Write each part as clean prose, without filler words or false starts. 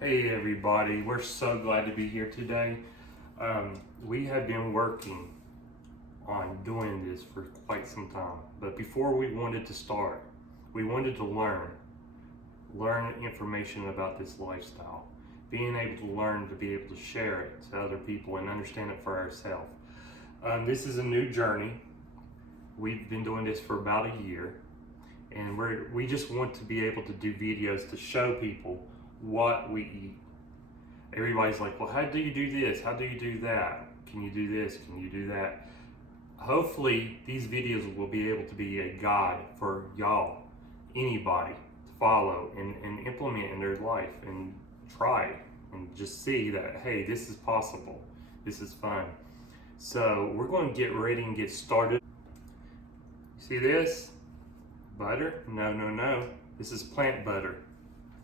Hey everybody, we're so glad to be here today. We have been working on doing this for quite some time, but before we wanted to start, we wanted to learn information about this lifestyle, being able to learn to be able to share it to other people and understand it for ourselves. This is a new journey. We've been doing this for about a year, and we just want to be able to do videos to show people what we eat. Everybody's like, well, how do you do this? How do you do that? Can you do this? Can you do that? Hopefully these videos will be able to be a guide for y'all, anybody, to follow and implement in their life and try it and just see that, hey, this is possible. This is fun. So we're going to get ready and get started. See this? Butter? No. This is plant butter.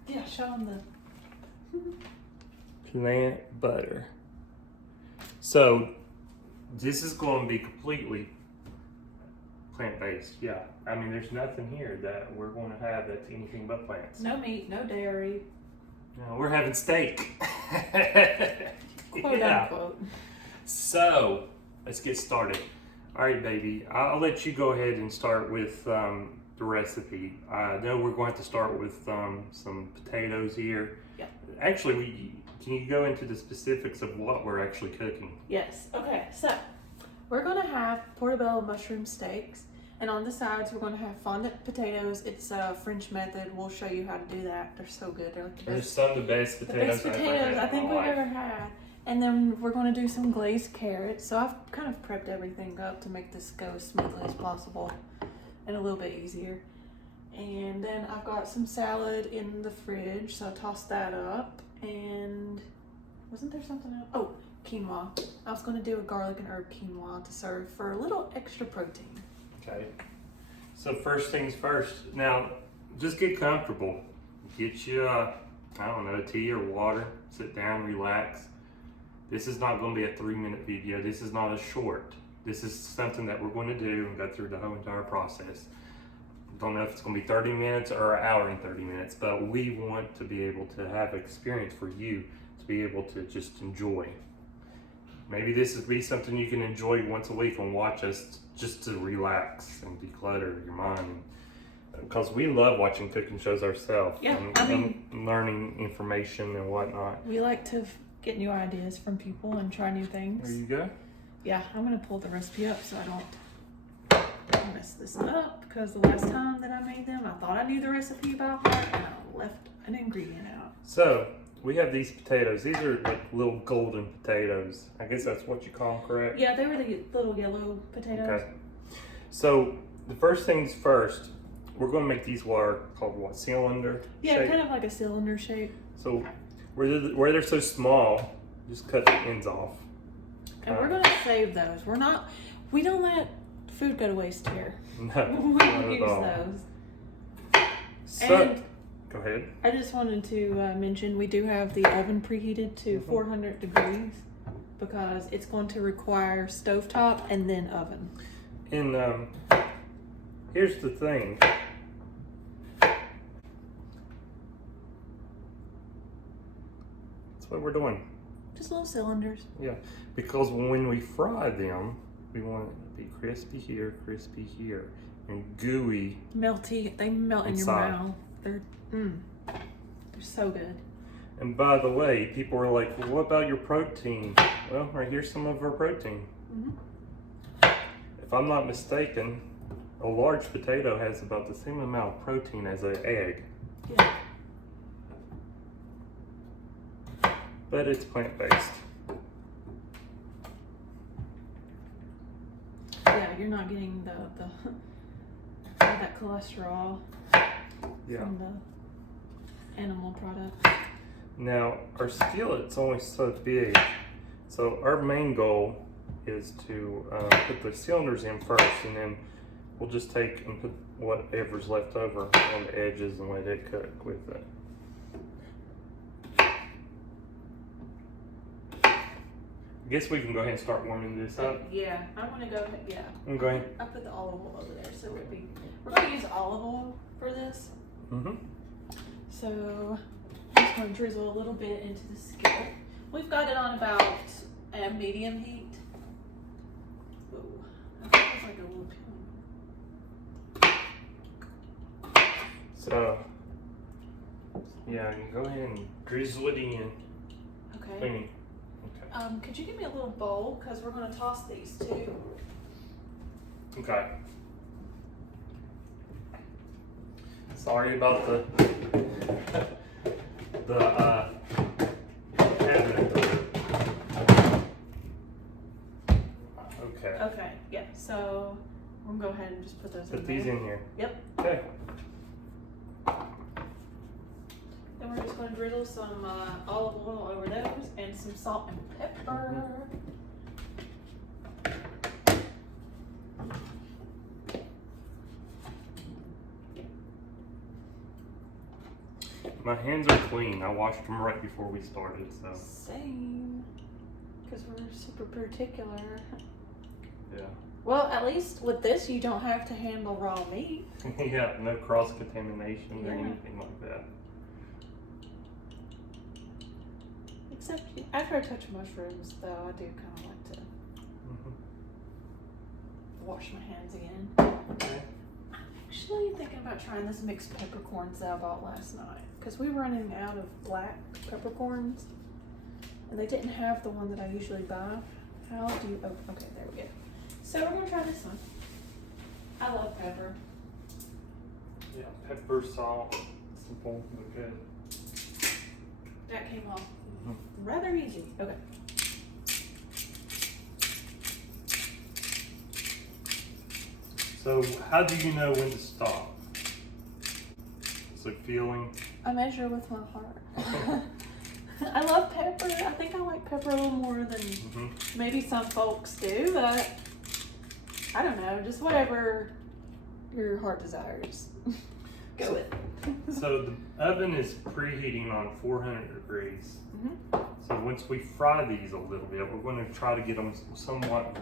Yeah, show them the plant butter. So this is going to be completely plant-based. Yeah, I mean, there's nothing here that we're going to have that's anything but plants. no meat, no dairy. No, we're having steak. Quote unquote. So let's get started. All right, baby, I'll let you go ahead and start with the recipe. I know we're going to have to start with some potatoes here. Yeah. Actually, can you go into the specifics of what we're actually cooking? Yes. Okay, so we're gonna have portobello mushroom steaks, and on the sides we're gonna have fondant potatoes. It's a French method. We'll show you how to do that. They're so good. They're like the They're best, some of the best potatoes, I think we've ever had. And then we're gonna do some glazed carrots. So I've kind of prepped everything up to make this go as smoothly as possible and a little bit easier. And then I've got some salad in the fridge, so I tossed that up. And wasn't there something else? Oh, quinoa. I was going to do a garlic and herb quinoa to serve for a little extra protein. Okay. So first things first. Now, just get comfortable. Get you, I don't know, tea or water. Sit down, relax. This is not going to be a 3-minute video. This is not a short. This is something that we're going to do and go through the whole entire process. Don't know if it's going to be 30 minutes or an hour and 30 minutes, but we want to be able to have experience for you to be able to just enjoy. Maybe this would be something you can enjoy once a week and watch us just to relax and declutter your mind. Because we love watching cooking shows ourselves. Yeah, and learning information and whatnot. We like to get new ideas from people and try new things. There you go. Yeah, I'm going to pull the recipe up so I don't mess this up, because the last time that I made them, I thought I knew the recipe by heart and I left an ingredient out. So we have these potatoes. These are like little golden potatoes. I guess that's what you call them, correct? Yeah, they were the little yellow potatoes. Okay. So the first things first, we're going to make these what are called what, cylinder Yeah, shape? kind of like a cylinder shape. So where they're so small, just cut the ends off. And we're going to save those. We don't let food go to waste here. No, We not at use all. those. So, And go ahead. I just wanted to mention we do have the oven preheated to 400 degrees because it's going to require stovetop and then oven. And here's the thing. That's what we're doing. Just little cylinders. Yeah, because when we fry them, we want it to be crispy here, and gooey. Melty. They melt in your Inside. mouth. They're so good. And by the way, people are like, well, what about your protein? Well, right here's some of our protein. If I'm not mistaken, a large potato has about the same amount of protein as an egg. Yeah. But it's plant-based. Yeah, you're not getting that cholesterol from the animal product. Now, our skillet's only so big, so our main goal is to put the cylinders in first, and then we'll just take and put whatever's left over on the edges and let it cook with it. I guess we can go ahead and start warming this up. Yeah, I'm gonna go ahead. Yeah. I'm going. I put the olive oil over there, so we're gonna use olive oil for this. Mm-hmm. So I'm just going to drizzle a little bit into the skillet. We've got it on about a medium heat. Ooh, I think it's like a little peeling. So, yeah, you go ahead and drizzle it in. Okay. Cleaning. Okay. Could you give me a little bowl? Because we're going to toss these too. Okay. Sorry about the cabinet. Okay. Okay, yeah, so we're going to go ahead and just put those Put in these there. in here. Yep. Okay. Then we're just going to drizzle some olive oil over those and some salt and pepper. My hands are clean. I washed them right before we started, so. Same, because we're super particular. Yeah. Well, at least with this, you don't have to handle raw meat. Yeah, no cross contamination or Yeah. anything like that. Except after I touch mushrooms, though, I do kind of like to wash my hands again. Okay. I'm actually thinking about trying this mixed peppercorns that I bought last night, because we were running out of black peppercorns, and they didn't have the one that I usually buy. How do you? Oh, okay, there we go. So we're gonna try this one. I love pepper. Yeah, pepper, salt, simple but good. That came off rather easy. Okay. So, how do you know when to stop? It's like feeling. I measure with my heart. I love pepper. I think I like pepper a little more than maybe some folks do, but I don't know. Just whatever your heart desires. Go with it. So the oven is preheating on 400 degrees. Mm-hmm. So once we fry these a little bit, we're going to try to get them somewhat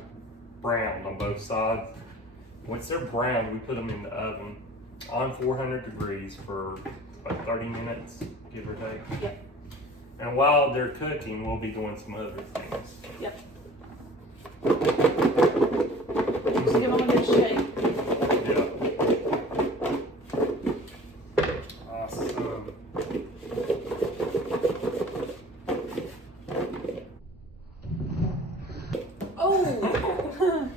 browned on both sides. Once they're browned, we put them in the oven on 400 degrees for about 30 minutes, give or take. Yep. And while they're cooking, we'll be doing some other things. Yep. Just give them a good shake. Yeah. Awesome. Oh!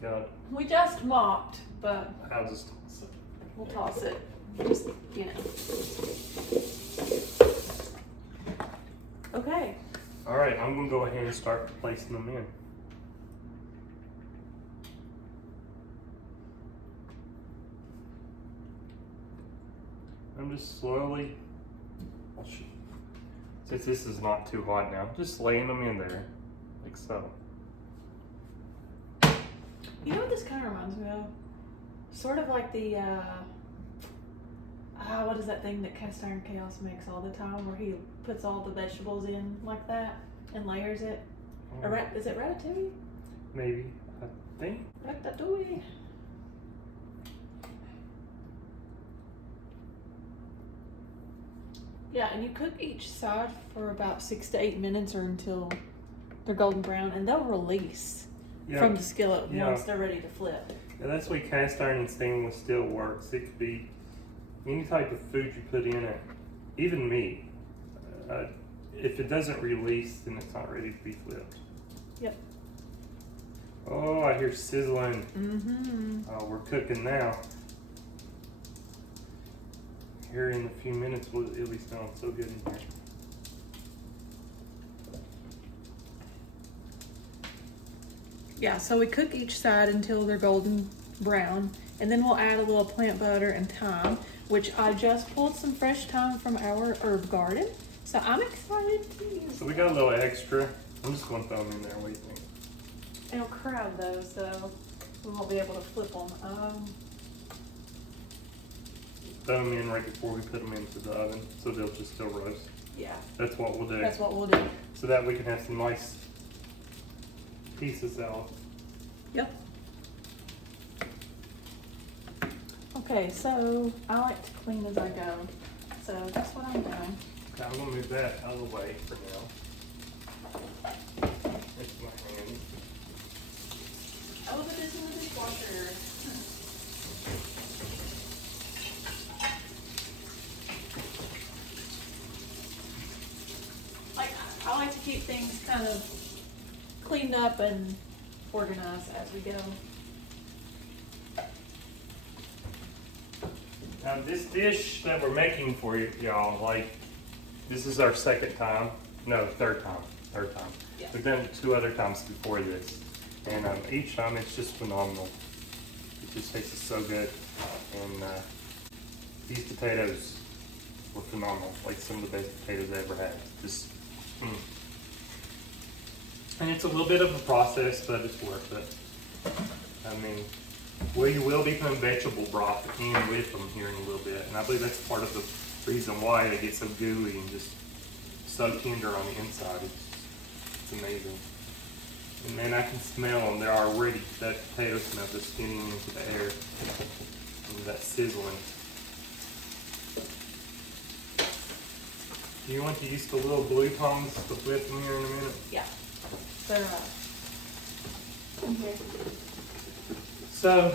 Got it. We just mopped, but I'll just toss it. we'll toss it. Just, you know. Okay. All right, I'm gonna go ahead and start placing them in. I'm just slowly, since this is not too hot now, just laying them in there, like so. You know what this kind of reminds me of? Sort of like the, what is that thing that Cast Iron Chaos makes all the time, where he puts all the vegetables in like that and layers it? Is it Ratatouille? Maybe, I think. Ratatouille. Yeah, and you cook each side for about 6 to 8 minutes or until they're golden brown, and they'll release from the skillet once they're ready to flip. Yeah, that's why cast iron and stainless steel works. It could be any type of food you put in it, even meat. If it doesn't release, then it's not ready to be flipped. Yep. Oh, I hear sizzling. Mm-hmm. Oh, we're cooking now. Here in a few minutes, it'll be smelling so good in here. Yeah, so we cook each side until they're golden brown, and then we'll add a little plant butter and thyme, which I just pulled some fresh thyme from our herb garden. So I'm excited to use. So we got a little extra. I'm just going to throw them in there. What do you think? It'll crowd though, so we won't be able to flip them. Throw them in right before we put them into the oven, so they'll just still roast. Yeah. That's what we'll do. That's what we'll do. So that we can have some nice pieces out. Yep. Okay, so I like to clean as I go. So that's what I'm doing. I'm gonna move that out of the way for now. It's my hand. I will put this in the dishwasher. I like to keep things kind of cleaned up and organized as we go. Now this dish that we're making for y'all, like, this is our third time. Yeah. We've done it 2 other times before this. And each time it's just phenomenal. It just tastes so good. And these potatoes were phenomenal. Like some of the best potatoes I ever had. Just, And it's a little bit of a process, but it's worth it. I mean, we will be putting vegetable broth in with them here in a little bit. And I believe that's part of the reason why they get so gooey and just so tender on the inside. It's amazing. And then I can smell them. They're already, that potato smell just spinning into the air. And that sizzling. Do you want to use the little blue tongs to flip them here in a minute? Yeah. They're in here. So,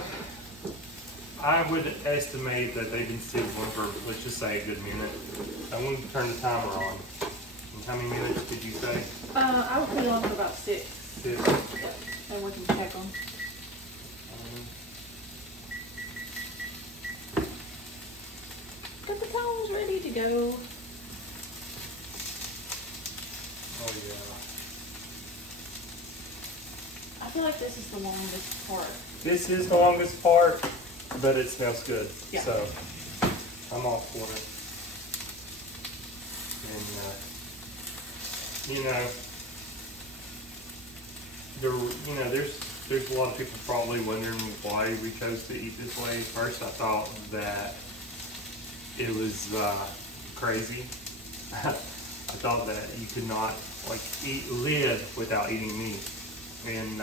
I would estimate that they've been sizzling for, let's just say, a good minute. I want to turn the timer on. And how many minutes did you say? I would put it on for about 6. 6. Yeah. And we can check them. But the towel's ready to go. Oh yeah. I feel like this is the longest part. This is the longest part, but it smells good. Yeah. So, I'm all for it. And, there's a lot of people probably wondering why we chose to eat this way. First, I thought that it was crazy. I thought that you could not live without eating meat. And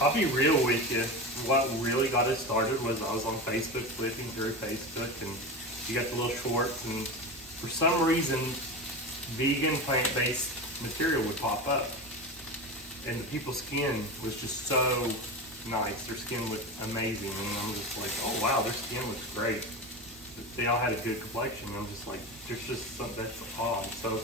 I'll be real with you. What really got us started was I was on Facebook, flipping through Facebook, and you got the little shorts, and for some reason, vegan plant-based material would pop up. And the people's skin was just so nice. Their skin looked amazing. And I'm just like, oh wow, their skin looks great. They all had a good complexion. I'm just like, there's just something that's odd. So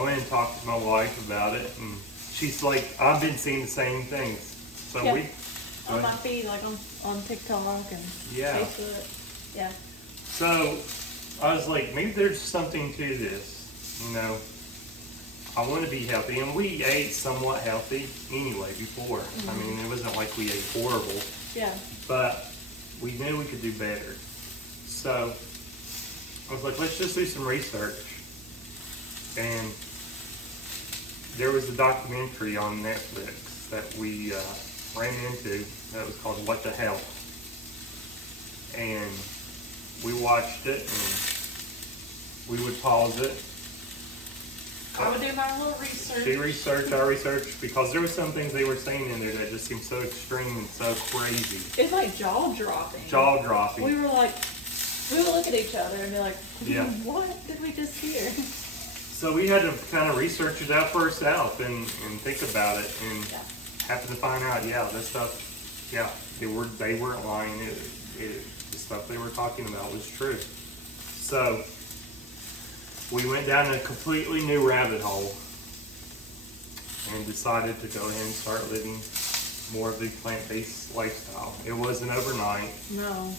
I went and talked to my wife about it, and she's like, I've been seeing the same things. So Yeah. we On my feed, like on TikTok and Yeah. Facebook. Yeah. So I was like, maybe there's something to this, I want to be healthy, and we ate somewhat healthy anyway before. I mean, it wasn't like we ate horrible, Yeah. but we knew we could do better. So I was like, let's just do some research. And there was a documentary on Netflix that we ran into that was called What the Health. And we watched it, and we would pause it. I would do my little research. She researched, I researched, because there were some things they were saying in there that just seemed so extreme and so crazy. It's like jaw dropping. Jaw dropping. We would look at each other and be like, Yeah. what did we just hear? So we had to kind of research it out for ourselves and think about it, and Yeah. happened to find out, this stuff, they weren't lying. The stuff they were talking about was true. So we went down a completely new rabbit hole and decided to go ahead and start living more of the plant-based lifestyle. It wasn't overnight. No.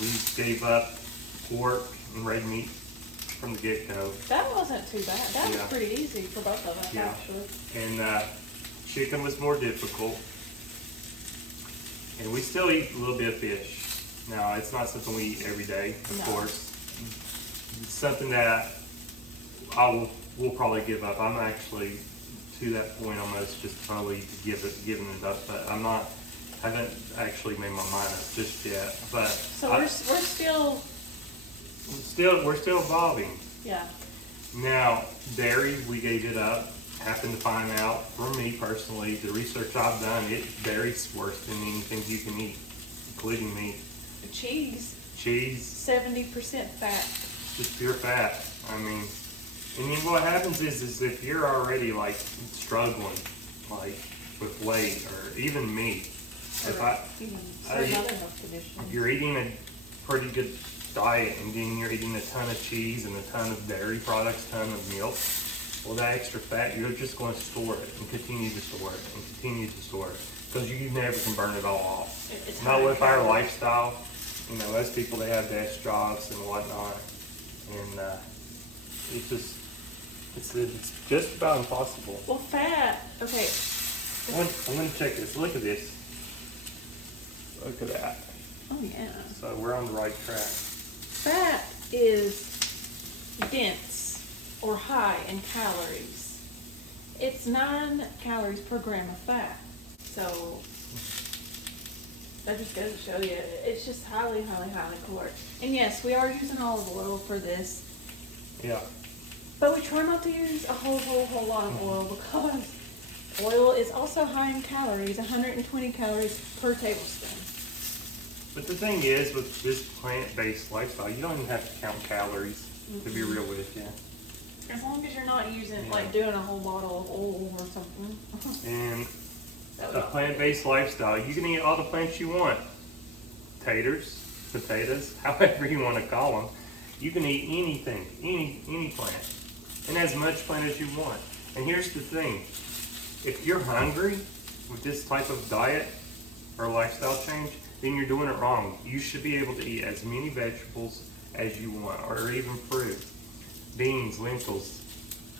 We gave up pork and red meat from the get-go. That wasn't too bad. That was Yeah. pretty easy for both of us, Yeah. actually. And chicken was more difficult. And we still eat a little bit of fish. Now, it's not something we eat every day, of No. course. It's something that we'll probably give up. I'm actually to that point almost just probably giving it up, but I haven't actually made my mind up just yet. But So we're still, we're still evolving. yeah. Now, dairy, we gave it up. Happened to find out, for me personally, the research I've done, dairy's worse than anything you can eat, including meat. Cheese, Cheese, 70% fat. just pure fat. I mean, and then what happens is if you're already like struggling, like with weight or even me, if you're eating a pretty good diet and then you're eating a ton of cheese and a ton of dairy products, ton of milk, well, that extra fat, you're just going to store it and continue to store it and continue to store it because you never can burn it all off. Not with our lifestyle. You know, those people, they have desk jobs and whatnot, and it's just about impossible. Well, fat. Okay. I'm going to check this. Look at this. Look at that. Oh yeah. So we're on the right track. Fat is dense or high in calories. It's 9 calories per gram of fat. So that just goes to show you, it's just highly, highly, highly caloric. And yes, we are using olive oil for this. Yeah. But we try not to use a whole lot of oil because oil is also high in calories, 120 calories per tablespoon. But the thing is, with this plant-based lifestyle, you don't even have to count calories, to be real with you. As long as you're not using, like doing a whole bottle of oil or something. And a plant-based lifestyle, you can eat all the plants you want. Taters, potatoes, however you want to call them. You can eat anything, any plant, and as much plant as you want. And here's the thing, if you're hungry with this type of diet or lifestyle change, then you're doing it wrong. You should be able to eat as many vegetables as you want, or even fruit. Beans, lentils,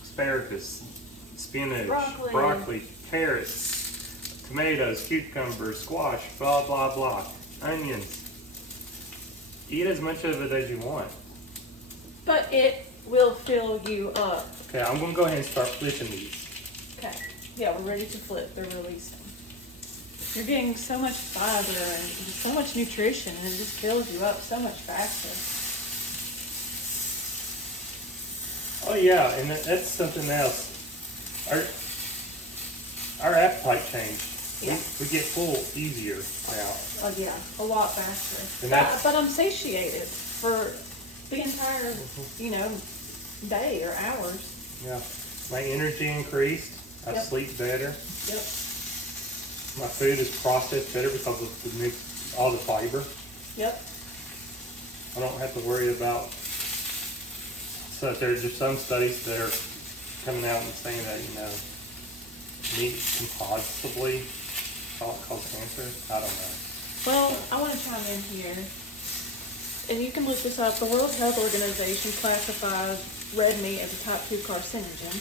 asparagus, spinach, broccoli, carrots, tomatoes, cucumbers, squash, blah, blah, blah, onions. Eat as much of it as you want. But it will fill you up. Okay, I'm gonna go ahead and start flipping these. Okay, yeah, we're ready to flip. They're releasing. You're getting so much fiber and so much nutrition, and it just fills you up so much faster. Oh yeah, and that's something else. Our appetite changed. Yeah. We get full easier now. Oh yeah, a lot faster. And But I'm satiated for the entire, day or hours. Yeah, my energy increased. I Yep. sleep better. Yep. My food is processed better because of all the fiber. Yep. I don't have to worry about. So there's just some studies that are coming out and saying that meat can possibly cause cancer. I don't know. Well, I want to chime in here, and you can look this up. The World Health Organization classifies red meat as a type 2 carcinogen,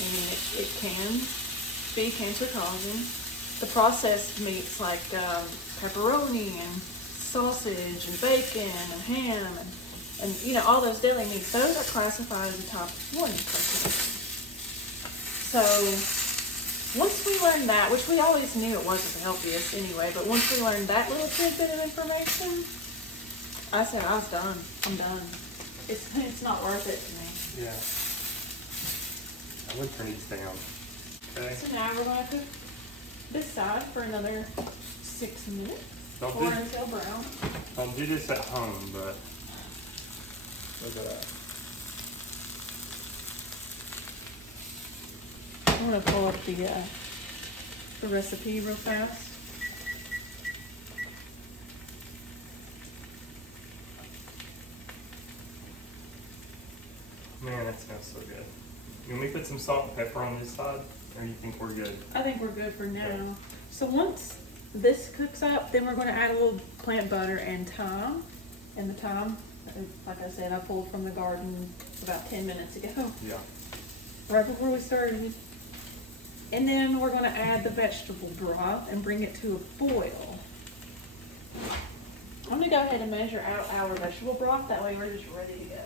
meaning it can be cancer-causing. The processed meats like pepperoni and sausage and bacon and ham and all those deli meats, those are classified as a type 1 carcinogen. So once we learned that, which we always knew it wasn't the healthiest anyway, but once we learned that little tidbit of information, I said, I was done. I'm done. It's not worth it to me. Yeah. I'm gonna turn these down. Okay. So now we're going to cook this side for another 6 minutes. Don't Or until brown. do this at home, but look at that. I'm going to pull up the recipe real fast. Man, that smells so good. Can we put some salt and pepper on this side, or you think we're good? I think we're good for now. So once this cooks up, then we're going to add a little plant butter and thyme. And the thyme, like I said, I pulled from the garden about 10 minutes ago. Yeah. Right before we started. And then we're going to add the vegetable broth and bring it to a boil. I'm going to go ahead and measure out our vegetable broth. That way we're just ready to go.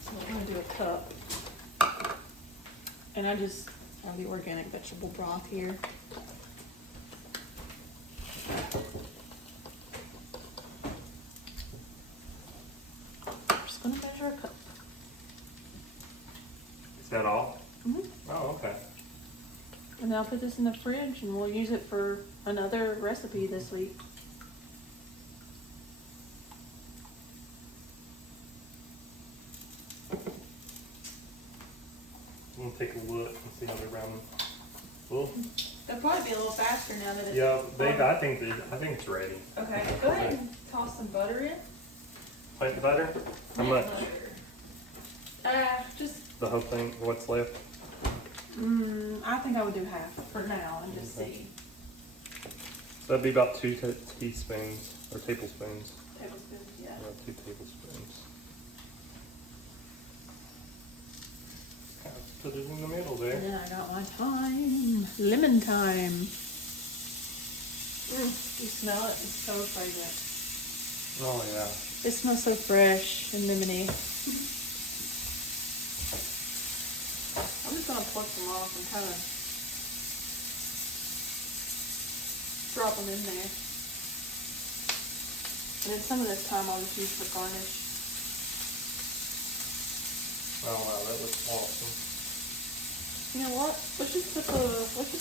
So we're going to do a cup. And I just have the organic vegetable broth here. Just gonna measure a cup. Is that all? Mm-hmm. Oh, okay. then I'll put this in the fridge and we'll use it for another recipe this week. I'm gonna take a look and see how they're browning. Well, They'll probably be a little faster now that it's yeah, on. I think it's ready. Okay, go ahead and toss some butter in. Plant butter? How much? Just The whole thing? What's left? I think I would do half for now and just see. That'd be about 2 teaspoons or tablespoons. Tablespoons, yeah. Yeah, 2 tablespoons. Kind of put it in the middle there. And then I got my thyme. Lemon thyme. You smell it? It's so fragrant. Oh yeah. It smells so fresh and lemony. I'm just gonna pluck them off and kind of drop them in there. And then some of this thyme I'll just use for garnish. Oh wow, that looks awesome. You know what? Let's just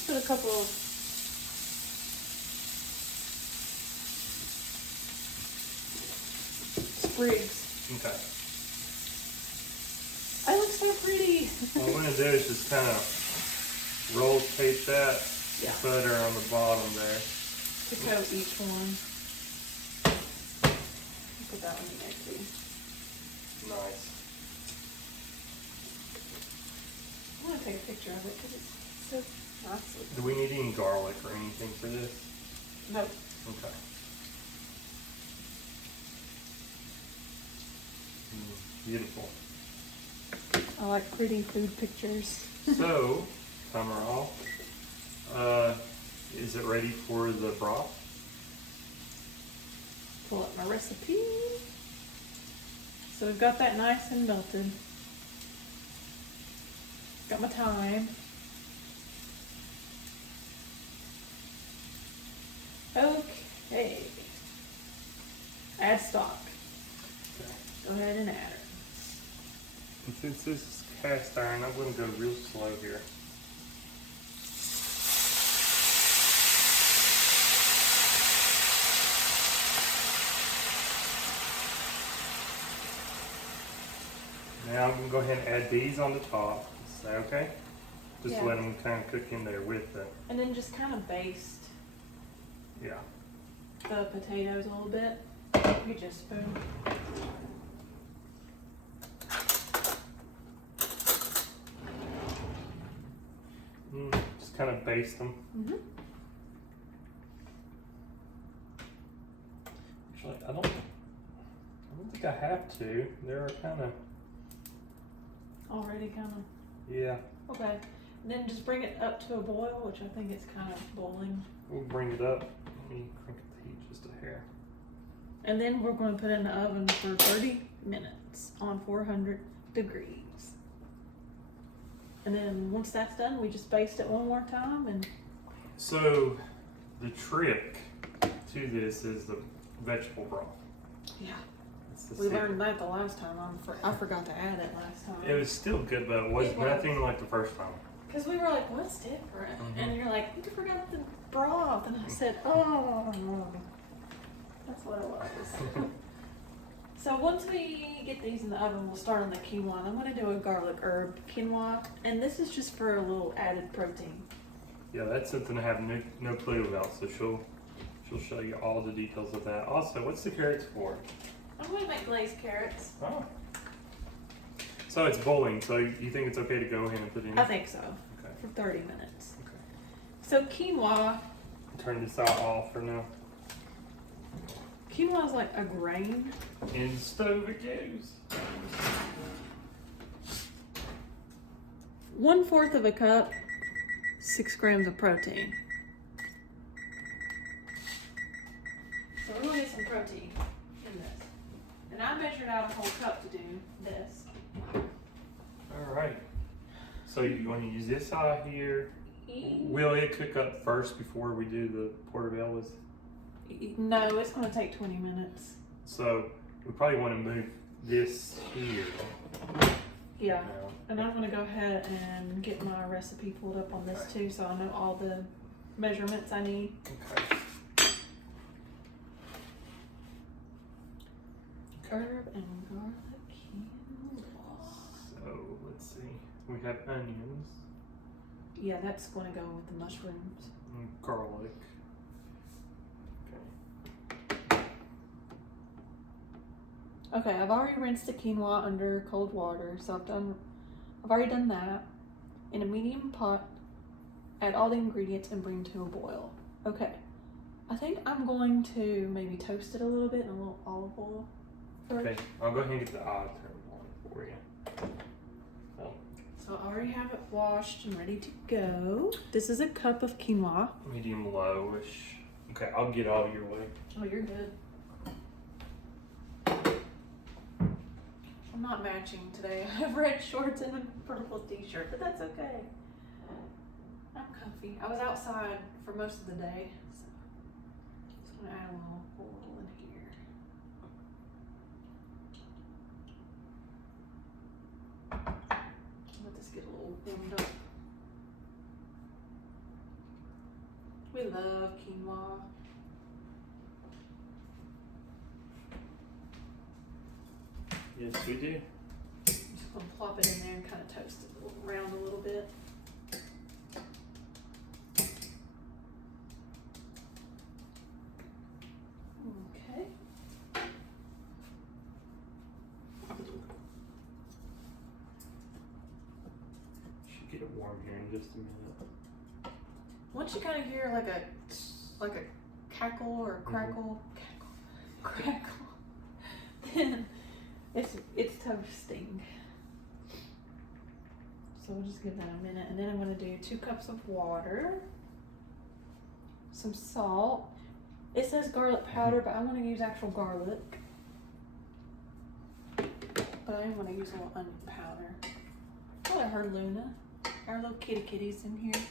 put a couple of sprigs. Okay. I look so pretty. What I'm gonna do is just kind of rotate that butter on the bottom there. To coat each one. Put that one in there too. Nice. I'm gonna take a picture of it because it's so nice. Do we need any garlic or anything for this? Nope. Okay. Beautiful. I like pretty food pictures. So, timer off. Is it ready for the broth? Pull up my recipe. So we've got that nice and melted. Got my thyme. Okay. Add stock. Okay. Go ahead and add it. And since this is cast iron, I'm going to go real slow here. Now I'm going to go ahead and add these on the top. Is that okay? Just Yeah. let them kind of cook in there with it. And then just kind of baste Yeah. the potatoes a little bit. You just spoon. Just kind of baste them. Mm-hmm. Actually, I don't think I have to. They're kind of, Already kind of. yeah. Okay. And then just bring it up to a boil, which I think it's kind of boiling. We'll bring it up. Let me crank up the heat just a hair. And then we're going to put it in the oven for 30 minutes on 400 degrees. And then once that's done, we just baste it one more time and So, the trick to this is the vegetable broth. yeah. That's the We secret. learned that the last time. I forgot to add it last time. It was still good, but it was It was. nothing like the first time. Because we were like, what's different? Mhm. And you're like, you forgot the broth. And I said, oh, that's what it was. So once we get these in the oven, we'll start on the quinoa. I'm going to do a garlic herb quinoa. And this is just for a little added protein. Yeah, that's something I have no clue about, so she'll show you all the details of that. Also, what's the carrots for? I'm going to make glazed carrots. Oh. So it's boiling, so you think it's okay to go ahead and put in? I think so. Okay. For 30 minutes. Okay. So quinoa. Turn this out off for now. Quinoa is like a grain. In the stove it goes. 1/4 of a cup, 6 grams of protein. So we're gonna get some protein in this. And I measured out a whole cup to do this. All right. So you're going to use this side here. Will it cook up first before we do the portobellos? No, it's gonna take 20 minutes. So we probably want to move this here. Yeah. now. And I'm gonna go ahead and get my recipe pulled up on this too, so I know all the measurements I need. Okay. Herb and garlic quinoa. So let's see. We have onions Yeah, that's gonna go with the mushrooms. and garlic. Okay, I've already rinsed the quinoa under cold water, so I've already done that. In a medium pot, add all the ingredients and bring to a boil. Okay, I think I'm going to maybe toast it a little bit in a little olive oil first. Okay, I'll go ahead and get the odd turned on for you. So I already have it washed and ready to go. This is a cup of quinoa. Medium lowish. Okay, I'll get all your way. Oh, you're good. I'm not matching today. I have red shorts and a purple t-shirt, but that's okay. I'm comfy. I was outside for most of the day, so just gonna add a little oil in here. Let this get a little warmed up. We love quinoa. Yes, we do. Just gonna plop it in there and kind of toast it around a little bit. Okay. Should get it warm here in just a minute. Once you kind of hear like a cackle or a crackle, crackle, then it's toasting. So we'll just give that a minute, and then I'm going to do 2 cups of water, some salt. It says garlic powder, but I want to use actual garlic. But I am going to use a little onion powder. Oh, I heard Luna. Our little kitties in here.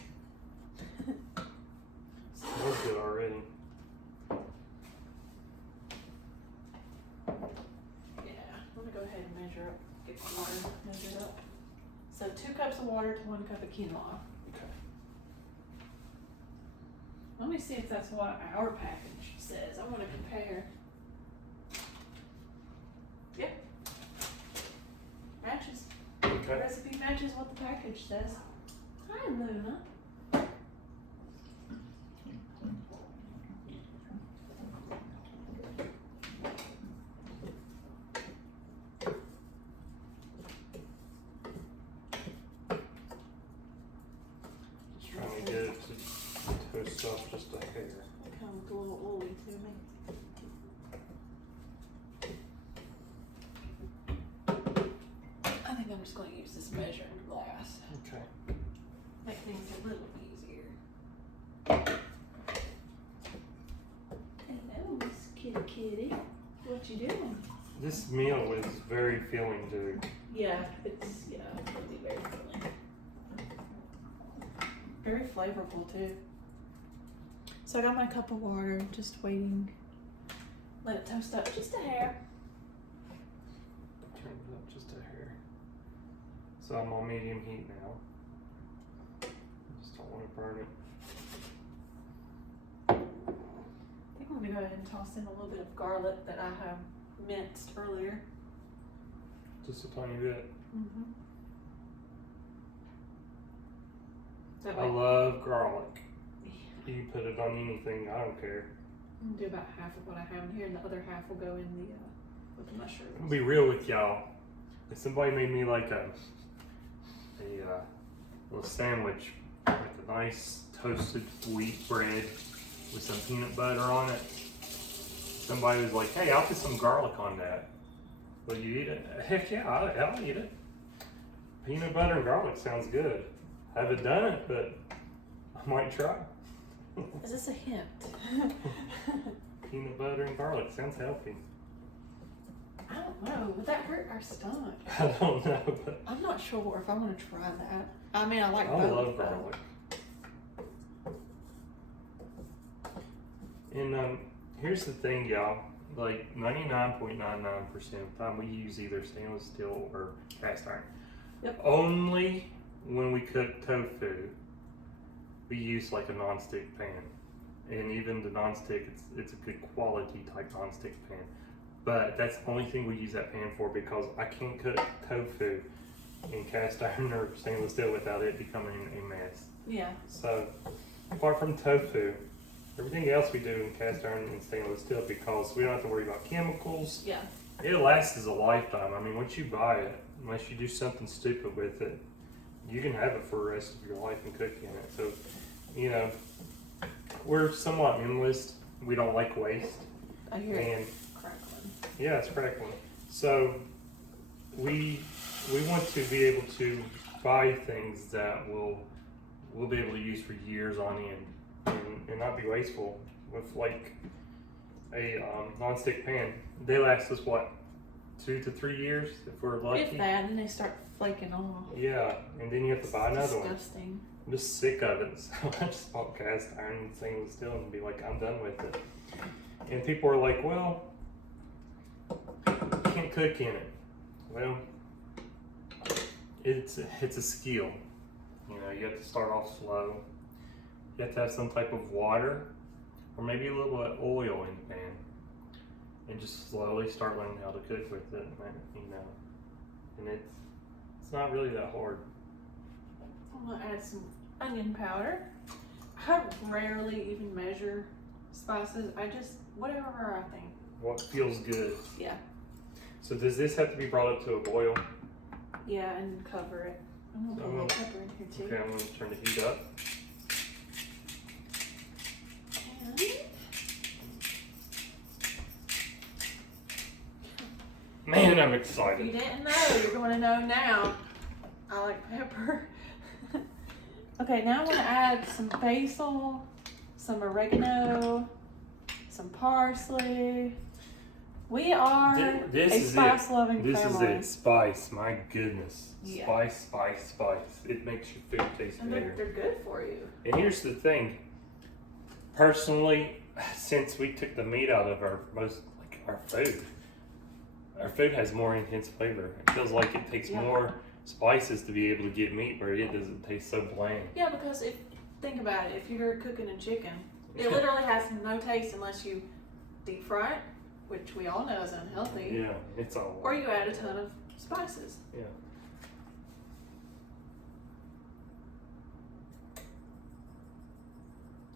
Smells good already. Yeah, I'm gonna go ahead and measure up, get the water measured up. So 2 cups of water to 1 cup of quinoa. Okay. Let me see if that's what our package says. I want to compare. Yep. Matches. The Okay. recipe matches what the package says. Hi, Luna. Just trying to get it to toast off just a hair. It kind of looked a little oily to me. I think I'm just going to use this measuring glass. Okay. Make things a little easier. Hello, Miss Kitty. What you doing? This meal is very filling too. Yeah, it's really very filling. Very flavorful too. So I got my cup of water, just waiting. Let it toast up just a hair. Turn it up just a hair. So I'm on medium heat now. Just don't want to burn it. I think I'm gonna go ahead and toss in a little bit of garlic that I have minced earlier. Just a tiny bit. Mm-hmm. That I way, love garlic. You can put it on anything. I don't care. I'm gonna do about half of what I have in here, and the other half will go in the with the mushrooms. I'll be real with y'all. If somebody made me like a little sandwich with a nice toasted wheat bread with some peanut butter on it, somebody was like, "Hey, I'll put some garlic on that." Will you eat it? Heck yeah, I'll eat it. Peanut butter and garlic sounds good. I haven't done it, but I might try. Is this a hint? Peanut butter and garlic sounds healthy. I don't know. Would that hurt our stomach? I don't know, but I'm not sure if I want to try that. I mean, I like I both. love garlic. And here's the thing, y'all. Like 99.99% of the time, we use either stainless steel or cast iron. Yep. Only when we cook tofu, we use like a non-stick pan. And even the non-stick, it's a good quality type non-stick pan. But that's the only thing we use that pan for, because I can't cook tofu in cast iron or stainless steel without it becoming a mess. Yeah. So, apart from tofu, everything else we do in cast iron and stainless steel, because we don't have to worry about chemicals. Yeah. It lasts us a lifetime. I mean, once you buy it, unless you do something stupid with it, you can have it for the rest of your life and cook in it. So, you know, we're somewhat minimalist. We don't like waste. I hear And it crackling. yeah, it's crackling. So we want to be able to buy things that we'll be able to use for years on end and not be wasteful. With like a non-stick pan, they last us what, 2 to 3 years if we're lucky. If that, and they start flaking off. Yeah, and then you have to buy another one. Disgusting. I'm just sick of it. So I just bought cast iron and stainless steel and be like, I'm done with it. And people are like, well, you can't cook in it. Well, it's a skill. You know, you have to start off slow. You have to have some type of water or maybe a little bit of oil in the pan, and just slowly start learning how to cook with it. You know, and it's not really that hard. I'm gonna add some onion powder. I rarely even measure spices. I just, whatever I think. What feels good. Yeah. So does this have to be brought up to a boil? Yeah, and cover it. I'm gonna put a little pepper in here too. Okay, I'm going to turn the heat up. And Man, I'm if excited. you didn't know, you're going to know now. I like pepper. Okay, now I'm going to add some basil, some oregano, some parsley. We are This a is spice-loving This family. is it. Spice. My goodness. Yeah. Spice, spice, spice. It makes your food taste And better. they're good for you. And here's the thing. Personally, since we took the meat out of our food has more intense flavor. It feels like it takes more spices to be able to get meat where it doesn't taste so bland. Yeah, because think about it. If you're cooking a chicken, it literally has no taste unless you deep fry it, which we all know is unhealthy. Yeah, it's all. Or you add a ton of spices. Yeah.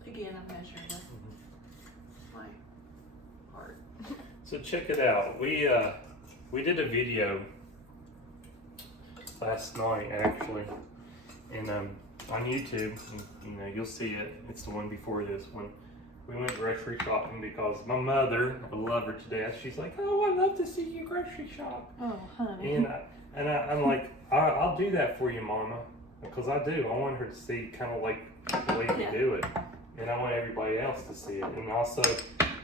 Again, I'm measuring with my heart. So check it out. We did a video last night actually, and on YouTube. You know, you'll see it. It's the one before this one. We went grocery shopping because my mother, I love her to death. She's like, "Oh, I love to see you grocery shop." Oh, honey. And I'm like, I'll do that for you, Mama, because I do. I want her to see kind of like the way we do it, and I want everybody else to see it, and also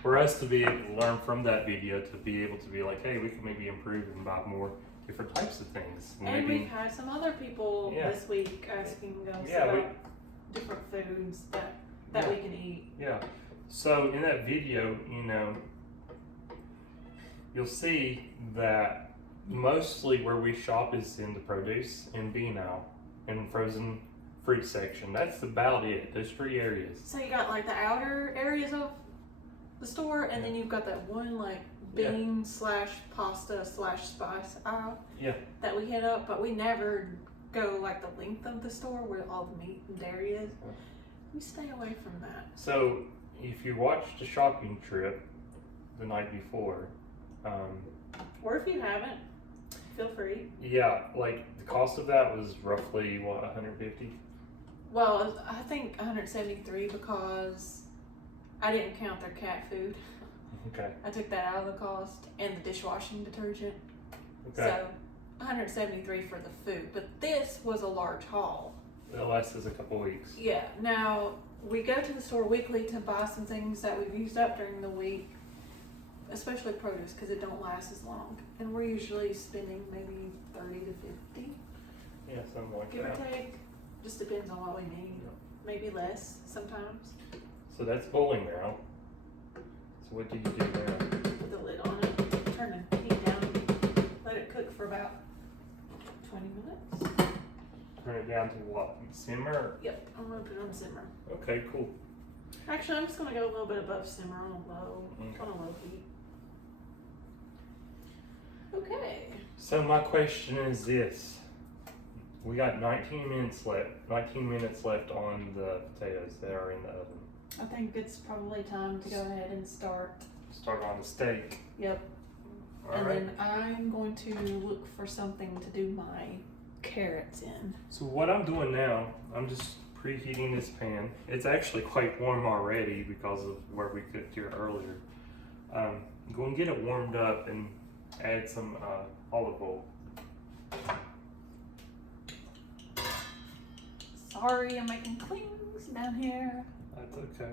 for us to be able to learn from that video, to be able to be like, hey, we can maybe improve and buy more different types of things. And we've had some other people this week asking us about different foods that we can eat. Yeah. So in that video, you know, you'll see that mostly where we shop is in the produce and bean aisle and frozen fruit section. That's about it. Those 3 areas. So you got like the outer areas of the store, and then you've got that one like bean / pasta / spice aisle that we hit up, but we never go like the length of the store where all the meat and dairy is. We stay away from that. So if you watched a shopping trip the night before, or if you haven't, feel free. Yeah, like the cost of that was roughly what, 150? Well, I think 173 because I didn't count their cat food. Okay. I took that out of the cost and the dishwashing detergent. Okay. So 173 for the food, but this was a large haul. That lasts us a couple weeks. Yeah. Now we go to the store weekly to buy some things that we've used up during the week, especially produce, because it don't last as long. And we're usually spending maybe 30 to 50. Yeah, something like Give that. or take. Just depends on what we need. Yep. Maybe less sometimes. So that's bowling now. So what do you do now? Put the lid on it, turn the heat down, let it cook for about 20 minutes. Turn it down to what? Simmer? Yep, I'm gonna put it on simmer. Okay, cool. Actually, I'm just gonna go a little bit above simmer on Okay. a low heat. Okay. So my question is this. We got 19 minutes left. 19 minutes left on the potatoes that are in the oven. I think it's probably time to go ahead and start. Start on the steak. Yep. All and right. then I'm going to look for something to do my carrots in. So what I'm doing now, I'm just preheating this pan. It's actually quite warm already because of where we cooked here earlier. I'm going to get it warmed up and add some olive oil. Sorry, I'm making clings down here. That's okay.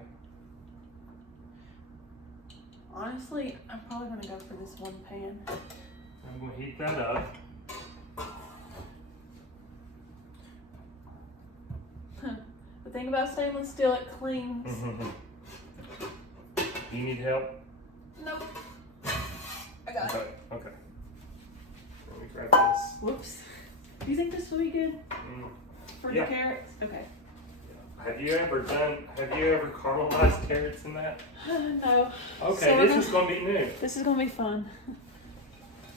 Honestly, I'm probably gonna go for this one pan. I'm going to heat that up. The thing about stainless steel, it clings. Do you need help? Nope. I got Okay. it. Okay. Let me grab this. Whoops. Do you think this will be good for Yeah. the carrots? Okay. Have you ever caramelized carrots in that? No. Okay, So this is going to be new. This is gonna be fun.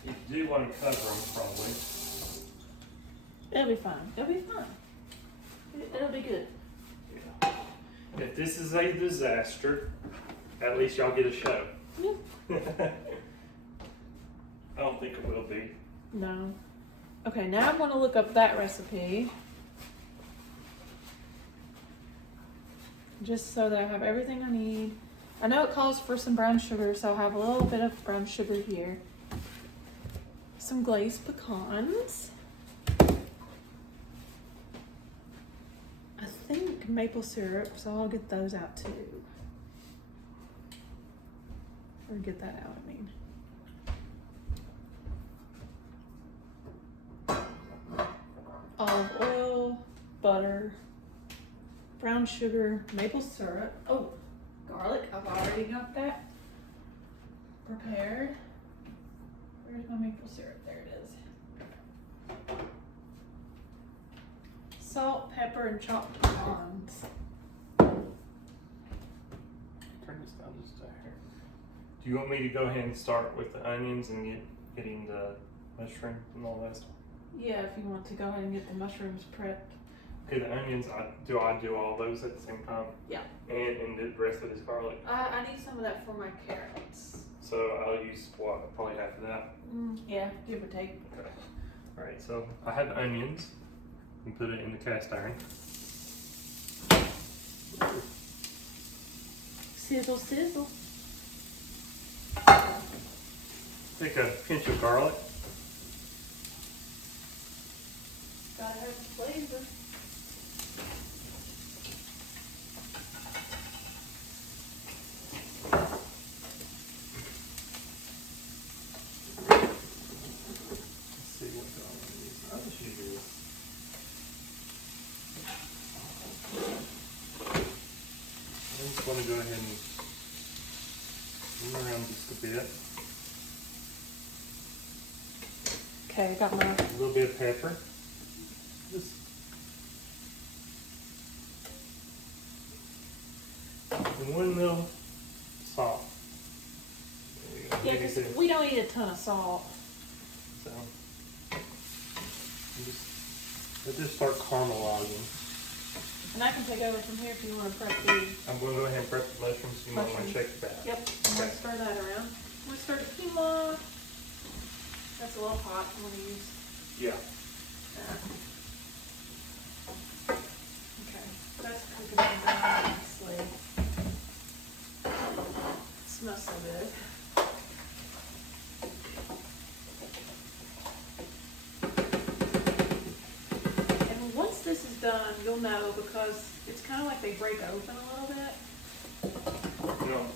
You do want to cover them probably. It'll be fine. It'll be fun. It'll be good. Yeah. If this is a disaster, at least y'all get a show. Yep. I don't think it will be. No. Okay, now I'm gonna look up that recipe. Just so that I have everything I need. I know it calls for some brown sugar, so I have a little bit of brown sugar here. Some glazed pecans. I think maple syrup, so I'll get those out too. Or get that out, I mean. Olive oil, butter, brown sugar, maple syrup. Oh, garlic. I've already got that prepared. Where's my maple syrup? There it is. Salt, pepper, and chopped pecans. Turn this down just a hair. Do you want me to go ahead and start with the onions and getting the mushroom and all that stuff? Yeah, if you want to go ahead and get the mushrooms prepped. Okay, the onions, I do all those at the same time? Yeah. And the rest of this garlic? I need some of that for my carrots. So I'll use what, probably half of that? Yeah, give or take. Okay. Alright, so I have the onions. And put it in the cast iron. Sizzle, sizzle. Take a pinch of garlic. Gotta have the flavor. Let's see what garlic is. I'll just use this. I'm just going to go ahead and move around just a bit. Okay, I got my. A little bit of pepper. Just and one little salt. There you go. Yeah, Maybe because two. we don't eat a ton of salt. So let this start caramelizing. And I can take over from here if you want to prep these. I'm going to go ahead and prep the mushrooms. You might want to Mushrooms. check it back. Yep, I'm going to stir that around. I'm going to stir the quinoa. That's a little hot. I'm going to use Yeah. that. Okay, that's cooking down nicely. It smells so good. And once this is done, you'll know because it's kind of like they break open a little bit. You know,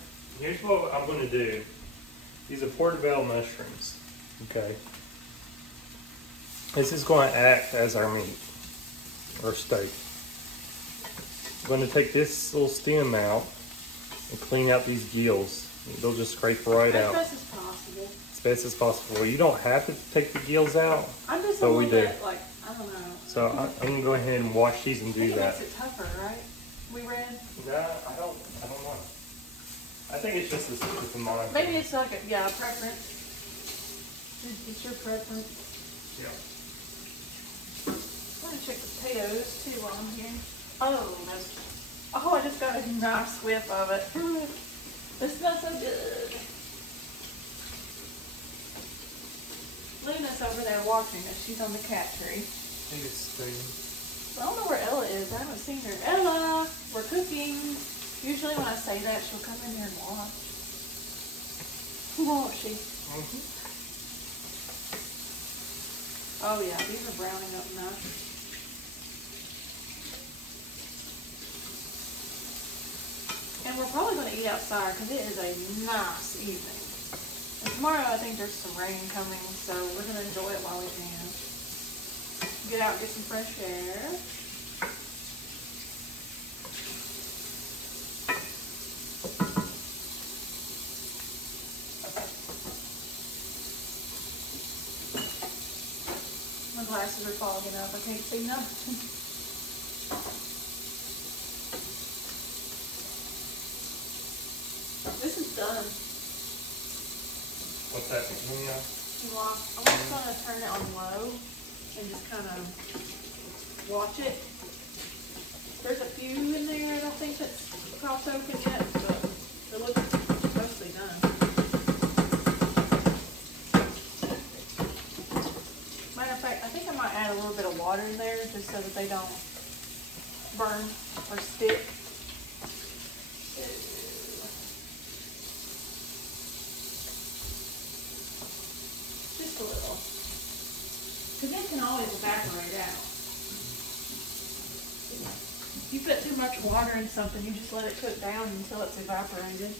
here's what I'm going to do. These are portobello mushrooms. Okay. This is going to act as our meat or steak. I'm going to take this little stem out and clean out these gills. They'll just scrape right As out best as possible. as best as possible. You don't have to take the gills out. I'm just So a we little do. bit like I don't know. So I'm gonna go ahead and wash these and I do think it that. makes it tougher, right? We read. No, I don't know. I think it's just the mod. Maybe it's like a preference. It's your preference. Yeah. I'm gonna check the potatoes too while I'm here. Oh, I just got a nice whiff of it. It smells so good. Luna's over there watching us. She's on the cat tree. I think it's thing. I don't know where Ella is. I haven't seen her. Ella, we're cooking. Usually when I say that, she'll come in here and watch. Won't she? Mm-hmm. Oh yeah, these are browning up now. And we're probably going to eat outside because it is a nice evening. And tomorrow I think there's some rain coming, so we're going to enjoy it while we can. Get out and get some fresh air. My glasses are fogging up. I can't see nothing. This is done. What's that? Yeah. Well, I'm just going to turn it on low and just kind of watch it. There's a few in there I don't think that's cross open yet, but it looks mostly done. Matter of fact, I think I might add a little bit of water in there just so that they don't burn or stick. Just a little. Because it can always evaporate out. If you put too much water in something, you just let it cook down until it's evaporated.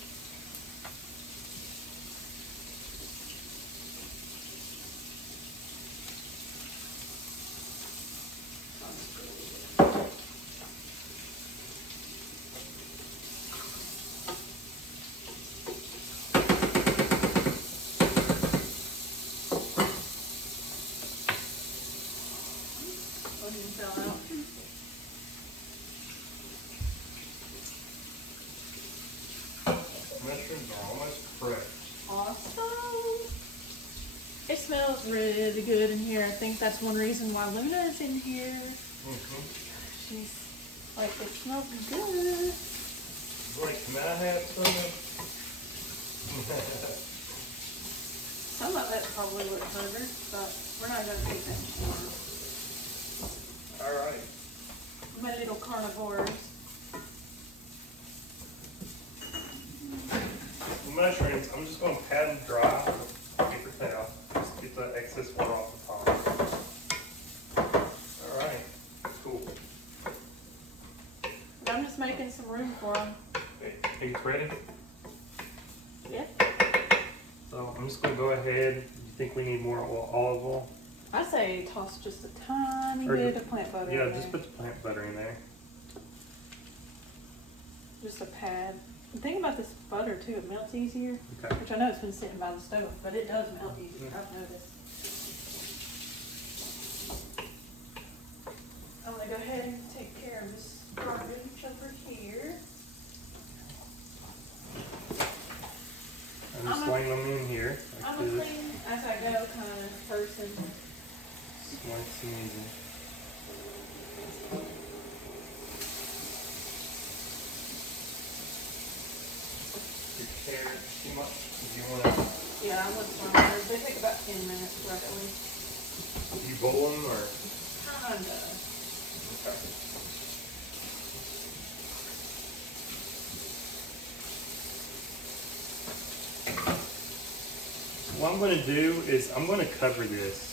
Onion fell out. Mushrooms are almost prepped. Awesome. It smells really good in here. I think that's one reason why Luna is in here. Mm-hmm. She's like, it smells good. Like, can I have some? Some of it probably would hurt her, but we're not going to eat that much. All right. My little carnivores. The mushrooms, I'm just going to pat them dry with a paper towel. Just get the excess water off the top. All right. Cool. I'm just making some room for them. Okay, think it's ready? Yeah. So I'm just going to go ahead. You think we need more olive oil? I say toss just a tiny Or bit of plant butter in Yeah, there. just put the plant butter in there. Just a pad. The thing about this butter too, it melts easier. Okay. Which I know it's been sitting by the stove, but it does melt easier. I've noticed. I'm gonna go ahead and take care of this garbage over here. I'm just laying them in here. I'm Like a this. clean as I go kind of person. It's nice and easy. Your carrots too much? Do you want to? Yeah, I'm with some. They take about 10 minutes roughly. You boil them or? Kinda. Okay. What I'm going to do is I'm going to cover this.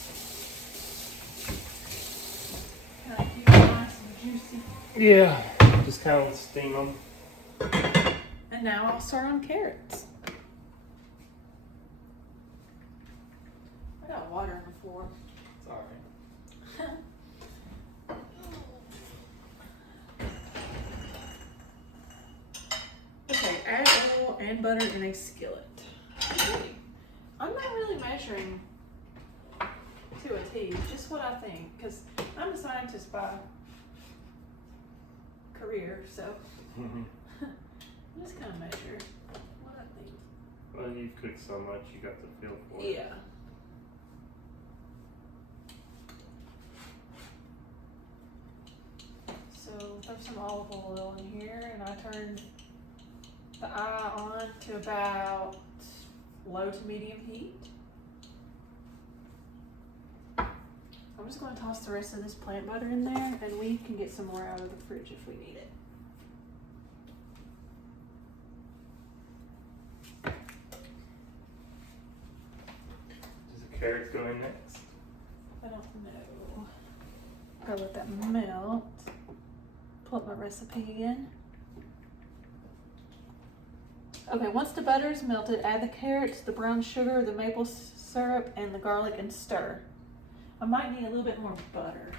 Kind of keep it nice and juicy. Yeah. Just kind of steam them. And now I'll start on carrots. I got water on the floor. It's all right. Okay, add oil and butter in a skillet. I'm not really measuring to a T, just what I think, because I'm a scientist by career, so Mhm. I'm just kind of measure what I think. Well, you've cooked so much, you got the feel for it. Yeah. So throw some olive oil in here, and I turn the eye on to about low to medium heat. I'm just going to toss the rest of this plant butter in there, and we can get some more out of the fridge if we need it. Does the carrots go in next? I don't know. Gotta let that melt. Pull up my recipe again. Okay, once the butter is melted, add the carrots, the brown sugar, the maple syrup, and the garlic and stir. I might need a little bit more butter.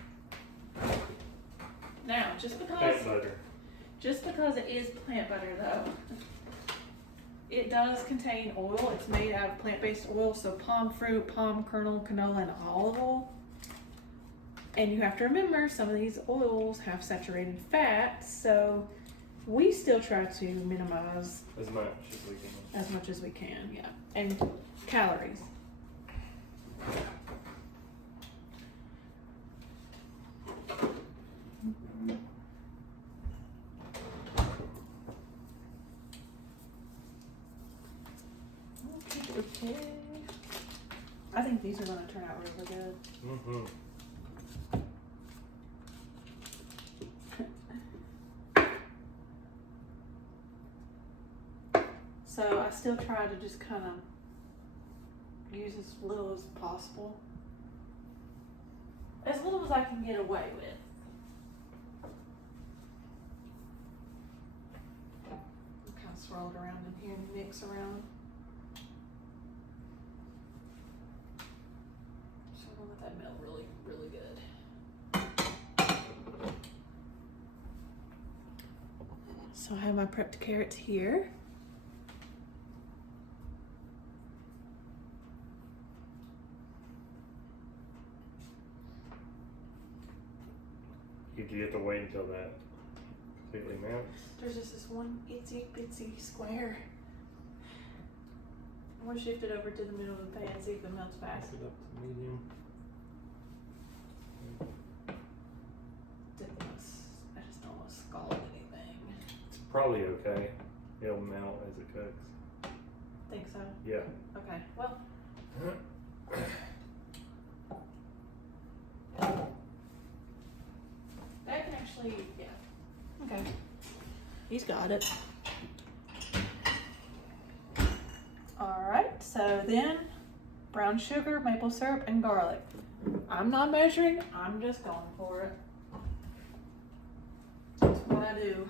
Now, just Plant butter. because it is plant butter though, it does contain oil. It's made out of plant-based oil, so palm fruit, palm kernel, canola, and olive oil. And you have to remember, some of these oils have saturated fat, so we still try to minimize As much as we can. as much as we can, yeah. And calories. Okay. I think these are gonna turn out really good. Mm-hmm. So I still try to just kind of use as little as possible. As little as I can get away with. Kind of swirl it around in here and mix around. So I'm gonna let that melt really, really good. So I have my prepped carrots here. You have to wait until that completely melts. There's just this one itsy bitsy square. I'm gonna shift it over to the middle of the pan, see if it melts fast. Put it up to medium. I just don't want to scald anything. It's probably okay. It'll melt as it cooks. Think so? Yeah. Okay, well. That can actually, yeah. Okay. He's got it. Alright, so then brown sugar, maple syrup, and garlic. I'm not measuring, I'm just going for it. That's what I do.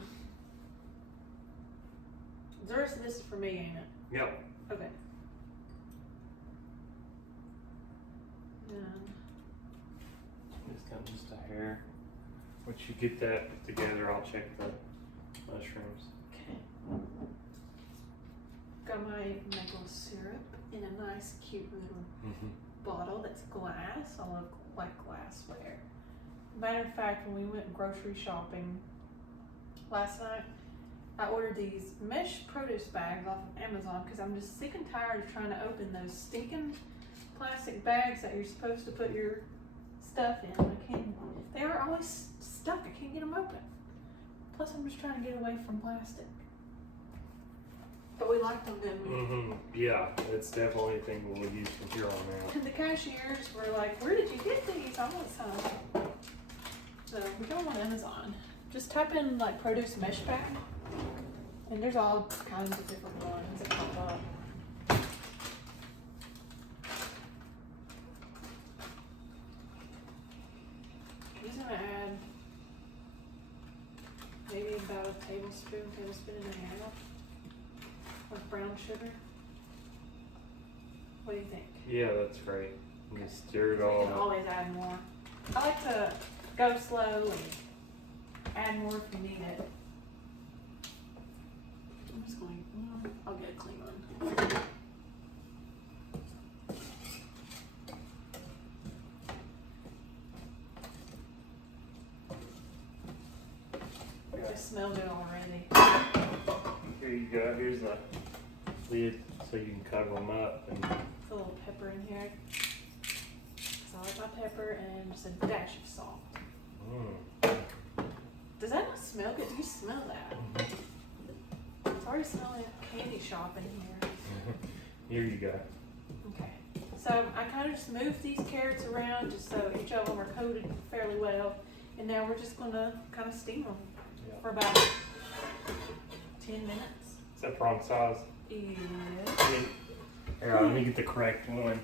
The rest of this is for me, ain't it? Yep. Okay. Then It's got just a hair. Once you get that put together, I'll check the mushrooms. okay. Got my maple syrup in a nice, cute little bottle that's glass. I love like glassware. Matter of fact, when we went grocery shopping last night, I ordered these mesh produce bags off of Amazon because I'm just sick and tired of trying to open those stinking plastic bags that you're supposed to put your stuff in. I can't. They are always stuck. I can't get them open. Plus, I'm just trying to get away from plastic. But we liked them, didn't we? Mm-hmm. Yeah, it's definitely a thing we'll use from here on out. And the cashiers were like, "Where did you get these? I want some." So we got them on Amazon. Just type in like produce mesh bag, and there's all kinds of different ones that pop up. I'm just gonna add maybe about a tablespoon and a half of brown sugar. What do you think? Yeah, that's great. You just stir it You all can up. always add more. I like to go slow and add more if you need it. I'm just going, I'll get a clean one. They smell good already. Here you go. Here's the lid so you can cover them up. And Put a little pepper in here. Cause I like my pepper and just a dash of salt. Does that not smell good? Do you smell that? It's already smelling like candy shop in here. Here you go. Okay. So I kind of just moved these carrots around just so each of them are coated fairly well. And now we're just gonna kind of steam them for about 10 minutes. Is that the wrong size? Yeah. Here, let me get the correct one.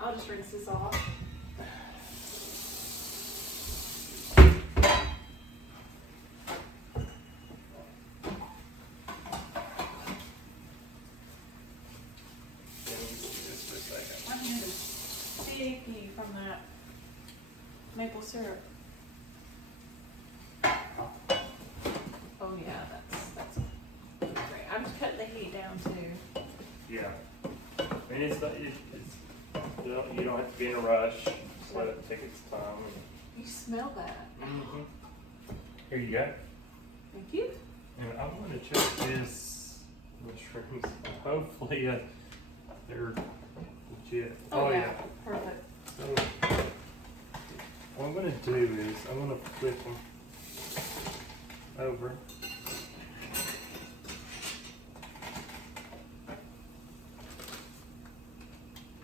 I'll just rinse this off. My hand is sticky from that maple syrup. Oh yeah, that's great. I'm just cutting the heat down too. Yeah. And it's you don't have to be in a rush. Just let it take its time. You smell that? Here you go. Thank you. And I want to check this mushrooms. Hopefully they're legit. Oh yeah. Perfect. So what I'm going to do is I'm going to flip them over.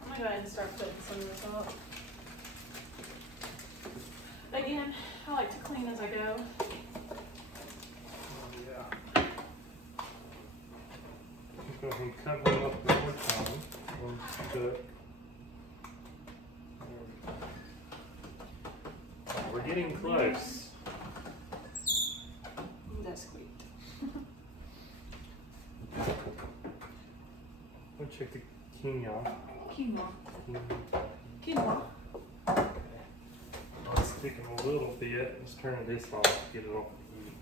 I'm going to go ahead and start putting some of this up. Again, I like to clean as I go. Yeah. Go ahead and cover them up one more time. One cook. We're getting close. Ooh, that squeaked. We'll check the quinoa. Quinoa. Quinoa. It's sticking a little bit. Let's turn this off. Get it off the heat.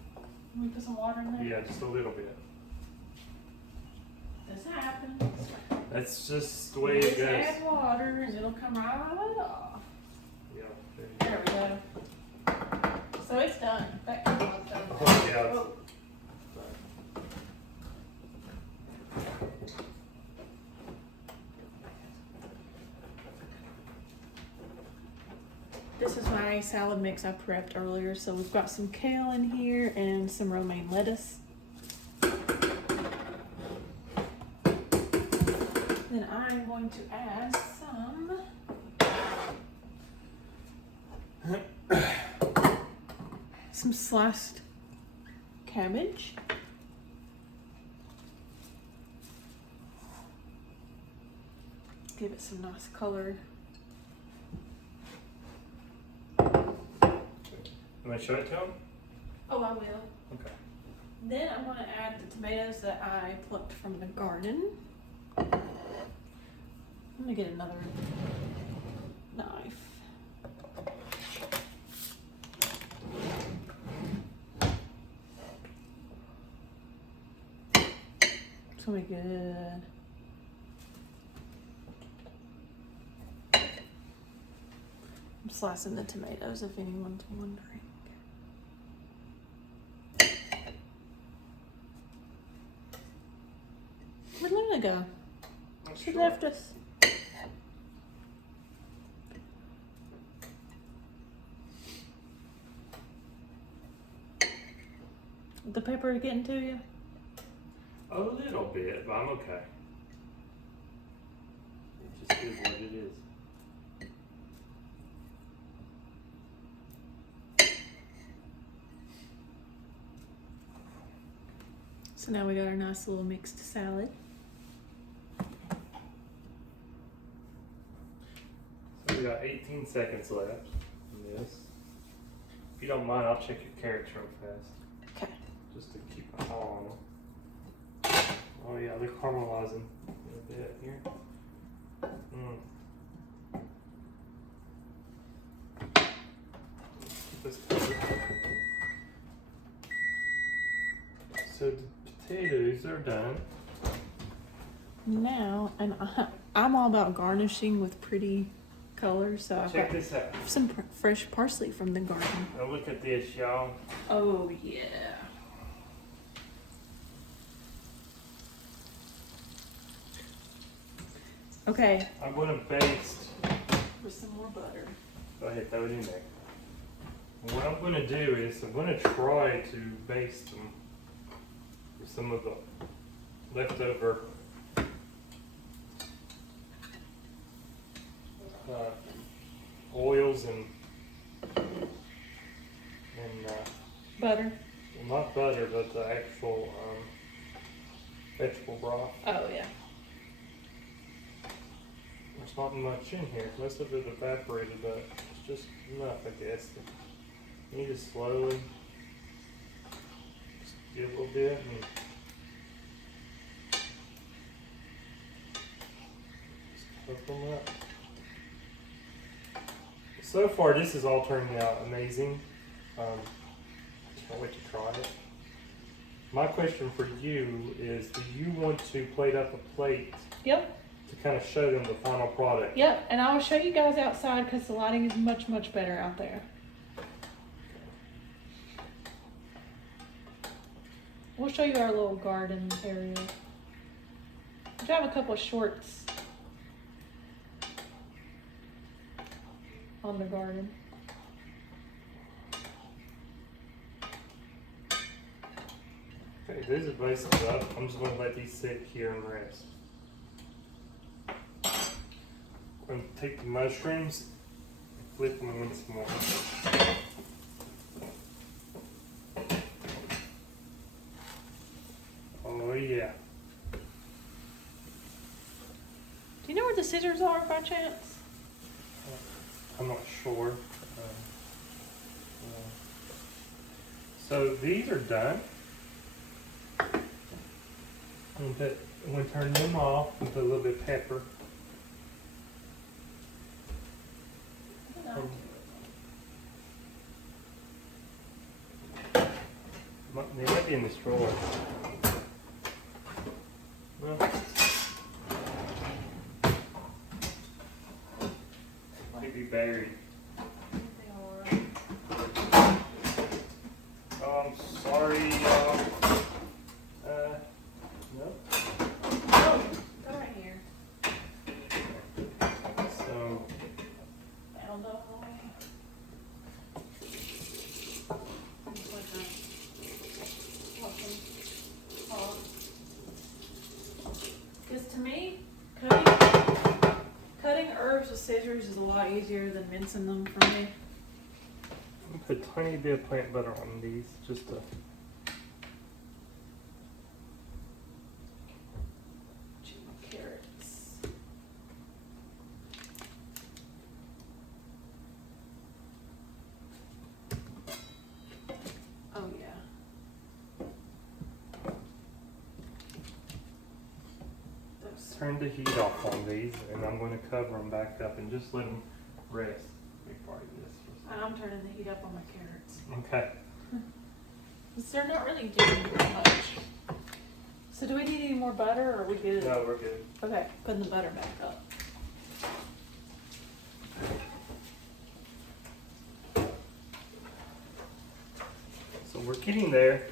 Let me put some water in there. Yeah, just a little bit. This happens. That's just the way it Just goes. add water and it'll come right off. Yeah, There we go. So it's done. That quinoa's done. Oh, yeah. Oh. This is my salad mix I prepped earlier. So we've got some kale in here and some romaine lettuce. Then I'm going to add some sliced cabbage. Give it some nice color. You want to show it to them? Oh, I will. Okay. Then I'm going to add the tomatoes that I plucked from the garden. I'm going to get another knife. It's going to be good. I'm slicing the tomatoes if anyone's wondering. Where'd Luna go? She left us. The pepper getting to you? A little bit, but I'm okay. It just is what it is. So now we got our nice little mixed salad. So we got 18 seconds left in this. If you don't mind, I'll check your carrots real fast. Okay. Just to keep an eye on them. Oh yeah, they're caramelizing a bit here. This covered. So the potatoes are done. Now, and I'm all about garnishing with pretty colors. So I've Check got this out. some fresh parsley from the garden. Now look at this, y'all. Oh yeah. Okay. I'm gonna baste. With some more butter. Go ahead, throw it in there. What I'm gonna do is I'm gonna try to baste them with some of the leftover oils and Butter. not butter, but the actual vegetable broth. Oh yeah. There's not much in here. Most of it evaporated, but it's just enough, I guess. You need to slowly just get a little bit and just cook them up. So far, this is all turning out amazing. Can't wait to try it. My question for you is, do you want to plate up a plate Yep. to kind of show them the final product? Yep. And I will show you guys outside because the lighting is much, much better out there. We'll show you our little garden area. We have a couple of shorts on the garden. Okay, this is basically up. I'm just going to let these sit here and rest. I'm going to take the mushrooms and flip them once more. Oh yeah. Do you know where the scissors are by chance? I'm not sure. So these are done. I'm going to turn them off and put a little bit of pepper. They might be in this drawer. Well, might be buried. Oh, I'm sorry, y'all. Nope. Oh, go right here. So, Found all the way. Because to me, cutting herbs with scissors is a lot easier than mincing them for me. I'm gonna put a tiny bit of plant butter on these, just to. Carrots. Oh yeah. Turn the heat off on these, and I'm going to cover them back up and just let them rest. Big part of this. I'm turning the heat up on my carrots. Okay. Because they're not really doing very much. So do we need any more butter or are we good? No, we're good. Okay, putting the butter back up. So we're getting there.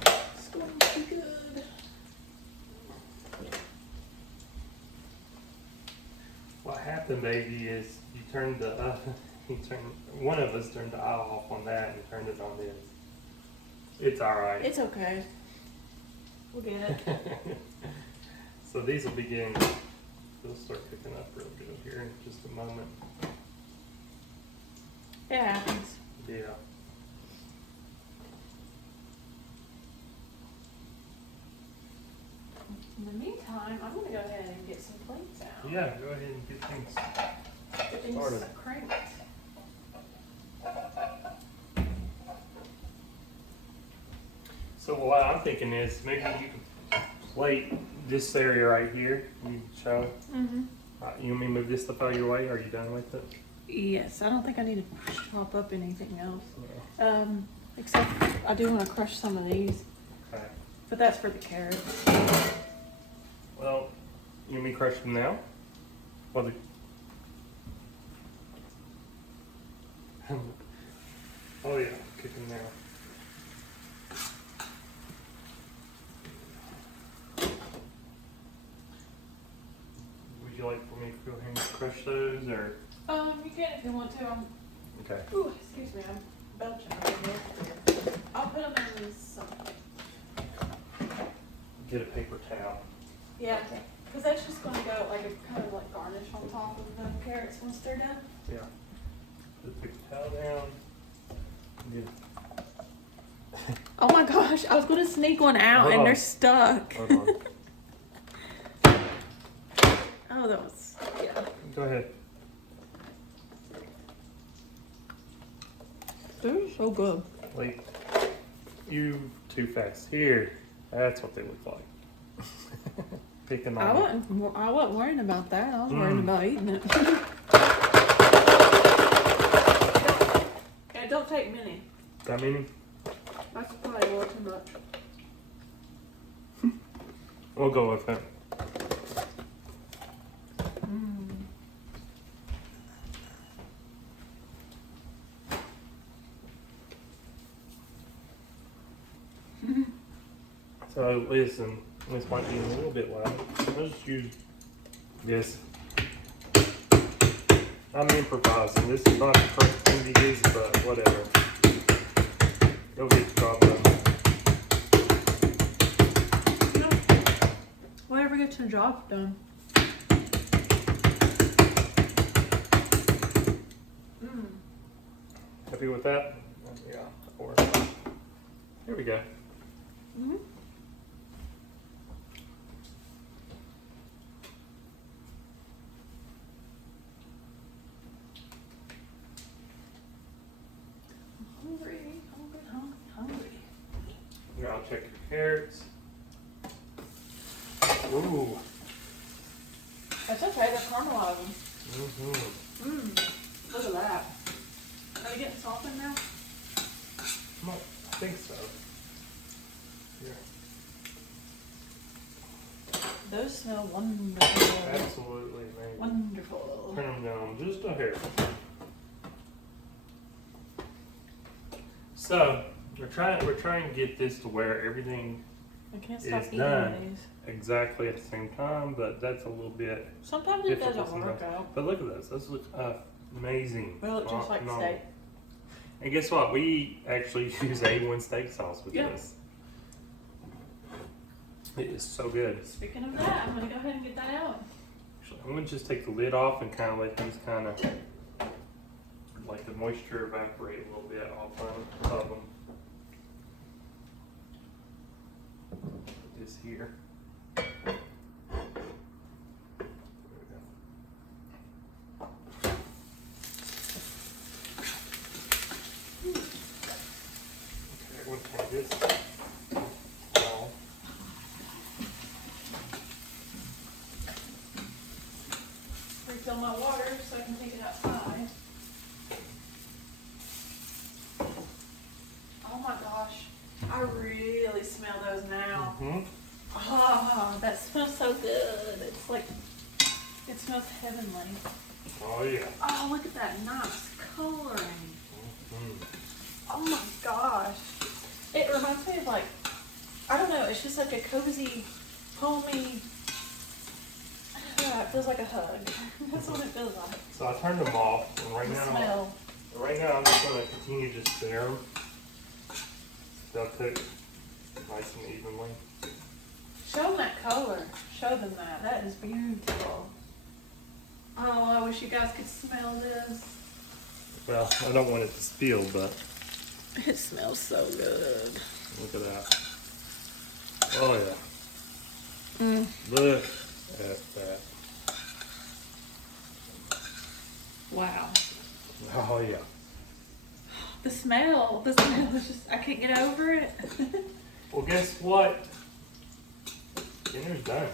It's going to be good. What happened, baby, is you turned the one of us turned the eye off on that and turned it on this. It's all right. It's okay. We'll get it. So these will begin. They'll start cooking up real good here in just a moment. It happens. Yeah. In the meantime, I'm going to go ahead and get some plates out. Yeah, go ahead and get things Get things started. cranked. So what I'm thinking is maybe you can plate this area right here. You show. Mm-hmm. You want me to move this stuff out of your way? Are you done with it? Yes, I don't think I need to chop up anything else. Yeah. Except I do want to crush some of these. Okay. But that's for the carrots. Well, you want me to crush them now? What the... Oh yeah, kick them now. Would you like for me to go ahead and crush those, or? You can if you want to. Okay. Ooh, excuse me, I'm belching over here. I'll put them in some. Get a paper towel. Yeah, because that's just going to go like a kind of like garnish on top of the carrots once they're done. Yeah. Put the paper towel down. Get... Oh my gosh, I was going to sneak one out Hold and on. they're stuck. Hold on. Oh, that was, yeah. Go ahead. They're so good. Wait. You too fast. Here. That's what they look like. Picking on I wasn't worrying about that. I was worrying about eating it. Okay, don't take many. That many? That's probably a little too much. We'll go with it. So listen, this might be a little bit loud. Let's just use this. I'm improvising. This is not the correct thing to use, but whatever. You'll get the job done. Whatever gets the job done. Happy with that? Yeah. Or here we go. Hungry. Here, I'll check your carrots. Ooh. That's okay, they're caramelizing. Mm-hmm. Look at that. Are they getting softened now? I think so. Here. Those smell wonderful. Absolutely amazing. Wonderful. Turn them down just a hair. So we're trying to get this to where everything I can't stop is eating done these. exactly at the same time, but that's a little bit Sometimes it difficult doesn't work sometimes. out. But look at this. This looks amazing. They look just like Phenomenal. steak. And guess what? We actually use A1 steak sauce with this. It is so good. Speaking of that, I'm gonna go ahead and get that out. Actually, I'm gonna just take the lid off and kind of let these kind of like the moisture evaporate a little bit off of them. Put this here. We'll take this off. Refill my water so I can take it outside. Oh my gosh, I really smell those now. Mm-hmm. Oh, that smells so good. It's like, it smells heavenly. Oh yeah. Oh, look at that nice coloring. Mm-hmm. Oh my gosh. It reminds me of like, I don't know, it's just like a cozy, homey, it feels like a hug. That's what it feels like. So I turned them off, and The smell. right now I'm just going to continue to stir them. They'll cook nice and evenly. Show them that color. Show them that. That is beautiful. Oh, I wish you guys could smell this. Well, I don't want it to spill, but It smells so good. look at that. Oh yeah. Mm. Look at that. Wow. Oh yeah. The smell is just, I can't get over it. Well, guess what? Dinner's done.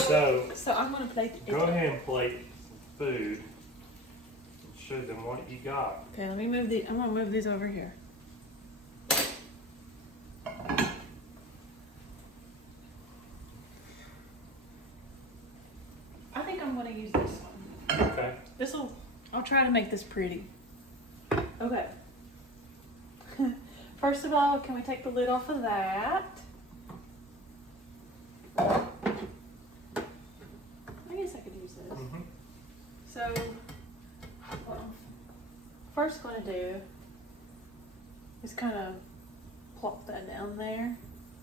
So So I'm going to plate it. go ahead and plate some food and show them what you got. Okay, let me move I'm going to move these over here. try to make this pretty. Okay. First of all, can we take the lid off of that? I guess I could use this. Mm-hmm. So, what I'm first going to do is kind of plop that down there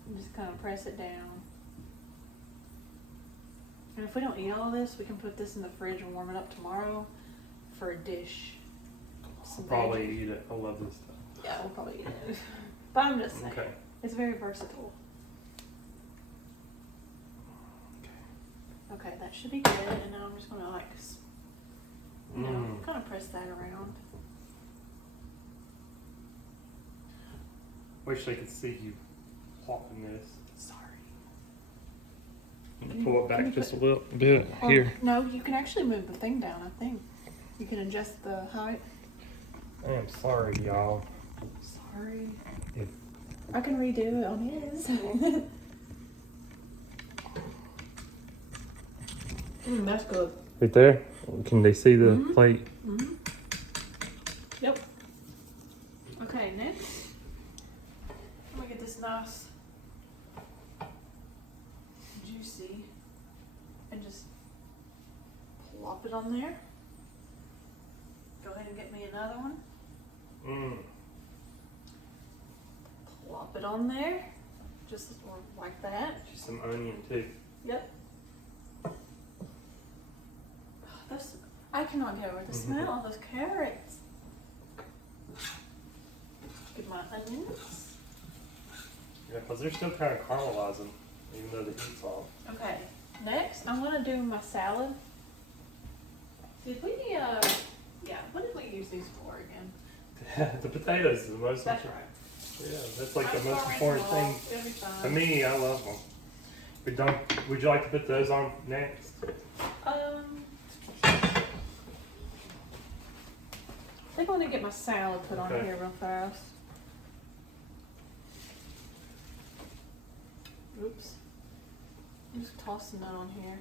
and just kind of press it down. And if we don't eat all this, we can put this in the fridge and warm it up tomorrow for a dish. I'll probably eat it. I love this stuff. Yeah, we'll probably eat it. But I'm just saying, Okay. it's very versatile. Okay, that should be good. And now I'm just going to like, you know, kind of press that around. Wish they could see you plopping this. Sorry. Pull it back just a little bit here. No, you can actually move the thing down, I think. You can adjust the height. I am sorry, y'all. Sorry. If I can redo it on his. That's good. right there, can they see the plate? Mm-hmm. Yep. Okay, next, I'm gonna get this nice, juicy, and just plop it on there. Go ahead and get me another one. Plop it on there, just like that. Just some onion too. Yep. I cannot get over the smell of those carrots. Get my onions. Yeah, because they're still kind of caramelizing, even though the heat's off. Okay, next I'm gonna do my salad. Did we, yeah, what did we use these for again? The potatoes is the most That's important. right. Yeah, that's like I'm the most sorry, important Mom. thing. It'll be fine. To me, I love them. Would you like to put those on next? I think I want to get my salad put on Okay. here real fast. Oops. I'm just tossing that on here.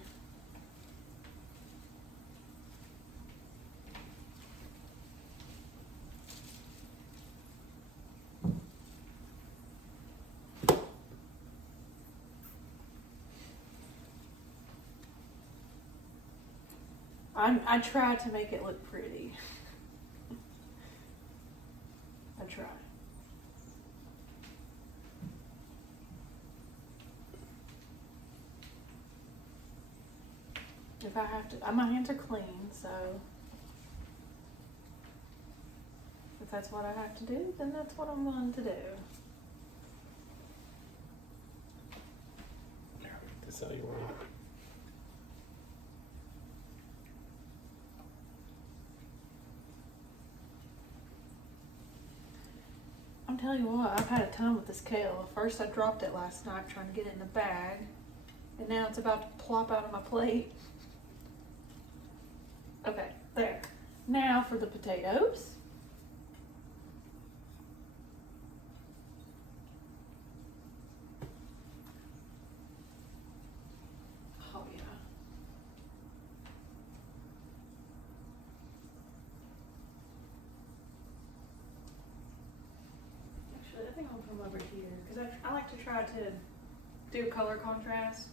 I tried to make it look pretty. I tried. If I have to, my hands are clean, so if that's what I have to do, then that's what I'm willing to do. This how you want it. I'm telling you what, I've had a time with this kale. First I dropped it last night trying to get it in the bag, and now it's about to plop out of my plate. Okay, there. Now for the potatoes. Oh yeah. Actually, I think I'll come over here because I like to try to do color contrast.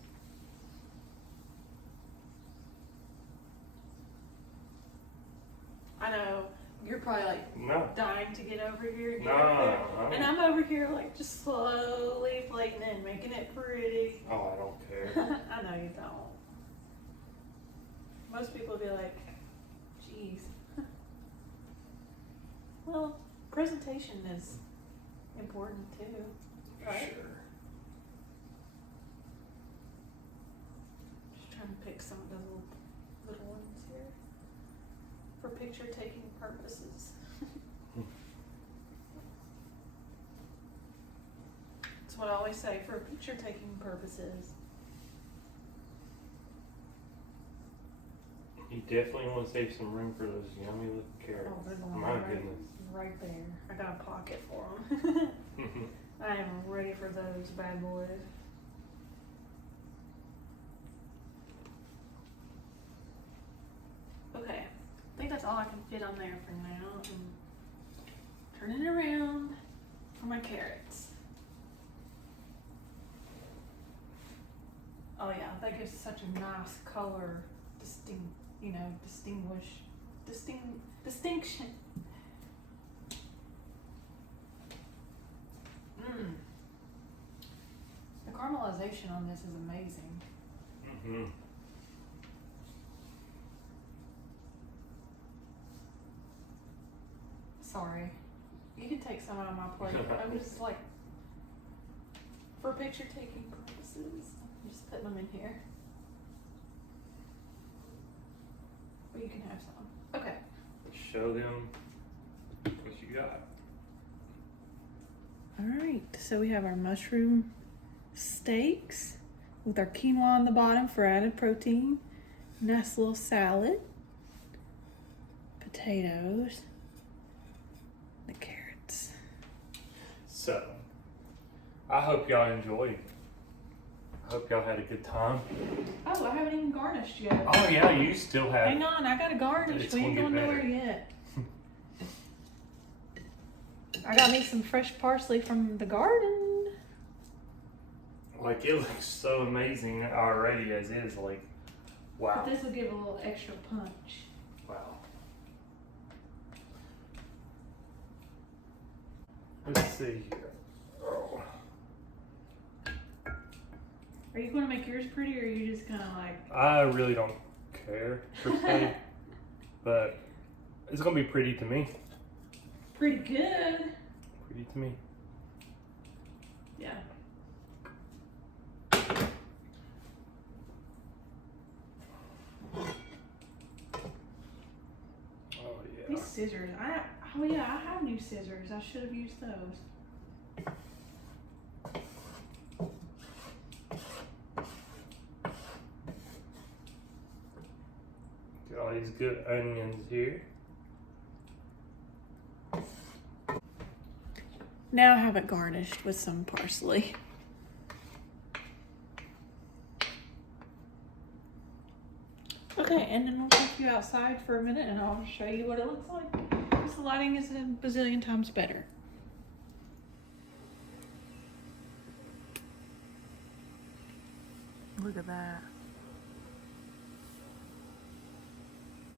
I know you're probably like No. dying to get over here. And No, get up there. I don't. And I'm over here like just slowly plating in, making it pretty. Oh, I don't care. I know you don't. Most people would be like, geez. Well, presentation is important too, right? Sure. Just trying to pick some of those little ones here for picture taking purposes. That's what I always say, for picture taking purposes. You definitely want to save some room for those yummy looking carrots. Oh, they're going My right, goodness. right there. I got a pocket for them. I am ready for those bad boys. Okay, I think that's that's all I can fit on there for now. And turn it around for my carrots. Oh yeah, that gives such a nice color, distinction. The caramelization on this is amazing. Mm-hmm. Sorry, you can take some out of my plate. I'm just like, for picture taking purposes, I'm just putting them in here. But you can have some. Okay. Show them what you got. All right, so we have our mushroom steaks with our quinoa on the bottom for added protein. Nice little salad. Potatoes. The carrots. So, I hope y'all enjoyed. I hope y'all had a good time. Oh, I haven't even garnished yet. Oh yeah, you still have. Hang on, I gotta garnish. It's We ain't gonna going get nowhere better. yet. I got me some fresh parsley from the garden. Like, it looks so amazing already as is. Like, wow. But this will give a little extra punch. Wow. Let's see here. Oh. Are you going to make yours pretty, or are you just kind of like... I really don't care, per se. But it's going to be pretty to me. Pretty good. Pretty to me. Yeah. Oh, yeah. These scissors, I have new scissors. I should have used those. Get all these good onions here. Now I have it garnished with some parsley. Okay, and then we'll take you outside for a minute and I'll show you what it looks like. Because the lighting is a bazillion times better. Look at that.